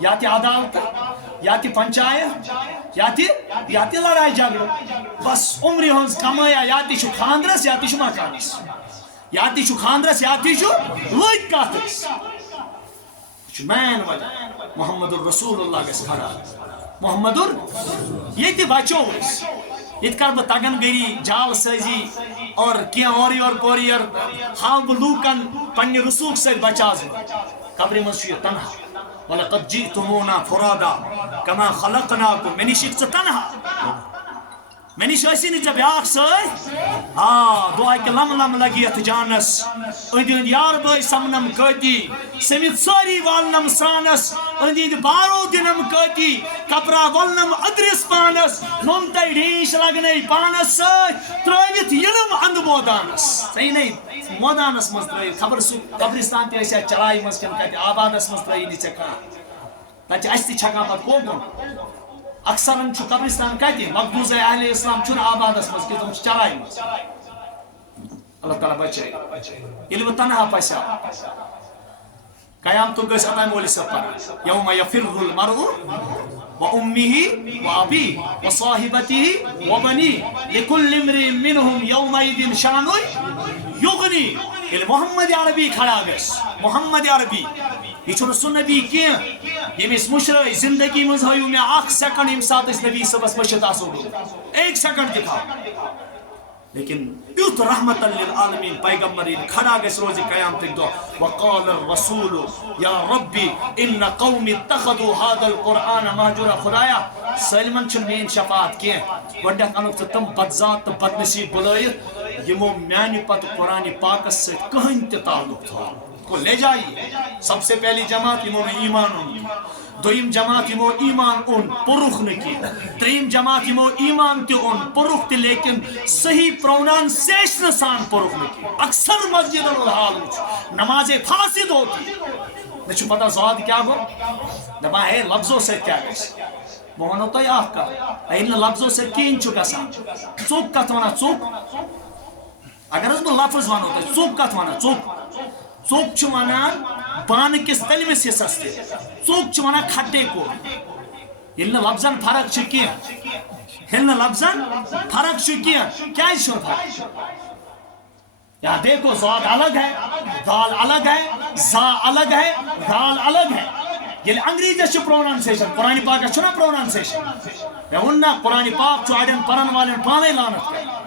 یا تہِ عدالتہٕ یا تہِ پنچایت یا تہِ لڑایہِ جھگڑٕ بس عمرِ ہٕنٛز کمٲیا یا تہِ چھُ خانٛدرس یا تہِ چھُ مکانس یا تہِ چھُ خانٛدرس یا تہِ چھُ لٔگۍ کتھ أسۍ یہِ چھُ مین وجہ محمد الرسول اللہ گژھِ کھڑا محمد ییٚتہِ بچو أسۍ ییٚتہِ کر بہٕ تگن گٔری جال سٲزی اور کینٛہہ اورٕ یورٕ کورٕ یورٕ ہاو بہٕ لوٗکن پننہِ رسوٗخ سۭتۍ بچاوس بہٕ قبرِ منٛز چھُ یہِ تنہا وَلَقَدْ جِئْتُمُونَا فُرَادًا كَمَا خَلَقْنَاكُمْ مےٚ نِش یِکھ ژٕ تنہا مےٚ نِش ٲسی نہٕ ژےٚ بیٛاکھ سۭتۍ دۄہ اَکہِ لمہٕ لمہٕ لگہِ یتھ جانس أنٛدۍ أنٛدۍ یار بٲے سمنم کٲتی سٔمِتھ سٲری والنم سرانس أنٛدۍ أنٛدۍ بارو دِنم کٲتی کپرا ولنم أدرِس پانس نوٚن تَے ڈیٖش لگنَے پانس سۭتۍ ترٲوِتھ یِنم اندٕ مٲدانس ژےٚ مٲدانس منٛز ترٲوِتھ خبر سُہ قبرستان تہِ ٲسۍ اَتھ چراے منٛز کِنہٕ کتہِ آبادس منٛز ترٛٲیی نہٕ ژےٚ کانٛہہ تتہِ چھِ اَسہِ تہِ چھکان پتہٕ کوکُن اکثرن چھُ قبرستان کتہِ مقبوضہ اہلِ اسلام چھُنہٕ آبادس منٛز کینٛہہ تِم چھِ چراے منٛز اللہ تعالیٰ بچٲے ییٚلہِ بہٕ تنہا پسیو قیامتُک گٔژھۍ اوٚتام مولوی صٲب پران یومَ یفِرُّ المرءُ وأمه وأبيه وصاحبته وبنيه لكل امرئ منهم يومئذ شأن يغني ییٚلہِ محمد عربی کھڑا گژھِ محمد عربی یہ چھُنہٕ سُہ نبی کینٛہہ ییٚمِس مُشرٲے زندگی منٛز ہٲیِو مےٚ اکھ سیکنڈ ییٚمہِ ساتہٕ أسۍ نبی صٲبس وٕچھِتھ آسو ایک سیکنڈ دکھاو لیکن یُتھ رحمت للعالمین پیغمبر ییٚلہِ کھڑا گژھِ روزِ قیامتٕکۍ دۄہ وقال الرسول یا ربی ان قومی اتخذوا هذا القرآن مہجورا خدایا سٲلمن چھُنہٕ میٲنۍ شفاعت کینٛہہ گۄڈنیٚتھ انُکھ ژٕ تِم بدذات تہٕ بدنصیٖب بُلٲیِتھ یِمو میانہِ پتہٕ قرآنِ پاکس سۭتۍ کٕہٕنۍ تہِ تعلق تھوٚو کو لے جائیے سب سے پہلی جماعت یِمو نہٕ ایمان اوٚن دوٚیِم جماعت یِمو ایمان اوٚن پوٚرُکھ نہٕ کینٛہہ ترٛیٚیِم جماعت یِمو ایمان تہِ اوٚن پوٚرُکھ تہِ لیکن صحیح پرونانسیشنہٕ سان پوٚرُکھ نہٕ کینٛہہ اکثر مسجدن ہُنٛد حال وٕچھ نمازے فاسد ہوتی مےٚ چھُ پتہ زاد کیٛاہ گوٚو دپان ہے لفظو سۭتۍ کیٛاہ گژھِ بہٕ ونو تۄہہِ اکھ کتھ ییٚلہِ نہٕ لفظو سۭتۍ کِہیٖنۍ چھُ گژھان ژوٚک کتھ ونان ژوٚک اگر حظ بہٕ لفظ ونو تۄہہِ ژوٚک کتھ ونان ژوٚک چھُ ونان بانہٕ کِس تٔلمِس حصس تہِ ژوٚک چھُ ونان کھٹے کو ییٚلہِ نہٕ لفظن فرق چھِ کینٛہہ ییٚلہِ نہٕ لفظن فرق چھِ کینٛہہ کیازِ چھُنہٕ فرق یا دیکھو زاد الگ ہے دال الگ ہے زا الگ ہے دال الگ ہے ییٚلہِ انگریٖزیس چھِ پرونانسیشن قرآنِ پاکس چھُنہ پرونانسیشن مےٚ ووٚن نا قرآنِ پاک چھُ اڑٮ۪ن پرن والٮ۪ن پانے لعنت کران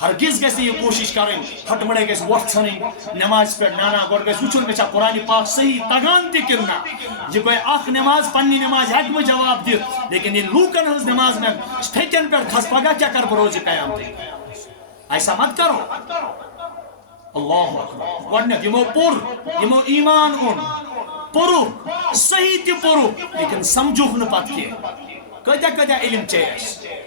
ہرگز گژھِ نہٕ یہِ کوٗشش کرٕنۍ پھٹہٕ مڑے گژھِ وۄٹھ ژھٕنٕنۍ نٮ۪مازِ پٮ۪ٹھ نہ گۄڈٕ گژھِ وٕچھُن مےٚ چھا قرآنِ پاک صحیح تگان تہِ کِنہٕ نہ یہِ گوٚے اکھ نٮ۪ماز پننہِ نٮ۪مازِ ہٮ۪کہٕ بہٕ جواب دِتھ لیکن ییٚلہِ لوٗکن ہٕنٛز نٮ۪ماز مےٚ پھیٚکٮ۪ن پٮ۪ٹھ کھس پگاہ کیٛاہ کرٕ بہٕ روزِ قیامتٕکۍ ایسا مت کرو اللہ اکبر گۄڈنیٚتھ یِمو پوٚر یِمو ایمان اوٚن پوٚرُکھ صحیح تہِ پوٚرُکھ لیکن سمجھوکھ نہٕ پتہٕ کینٛہہ کۭتیاہ علم چے اَسہِ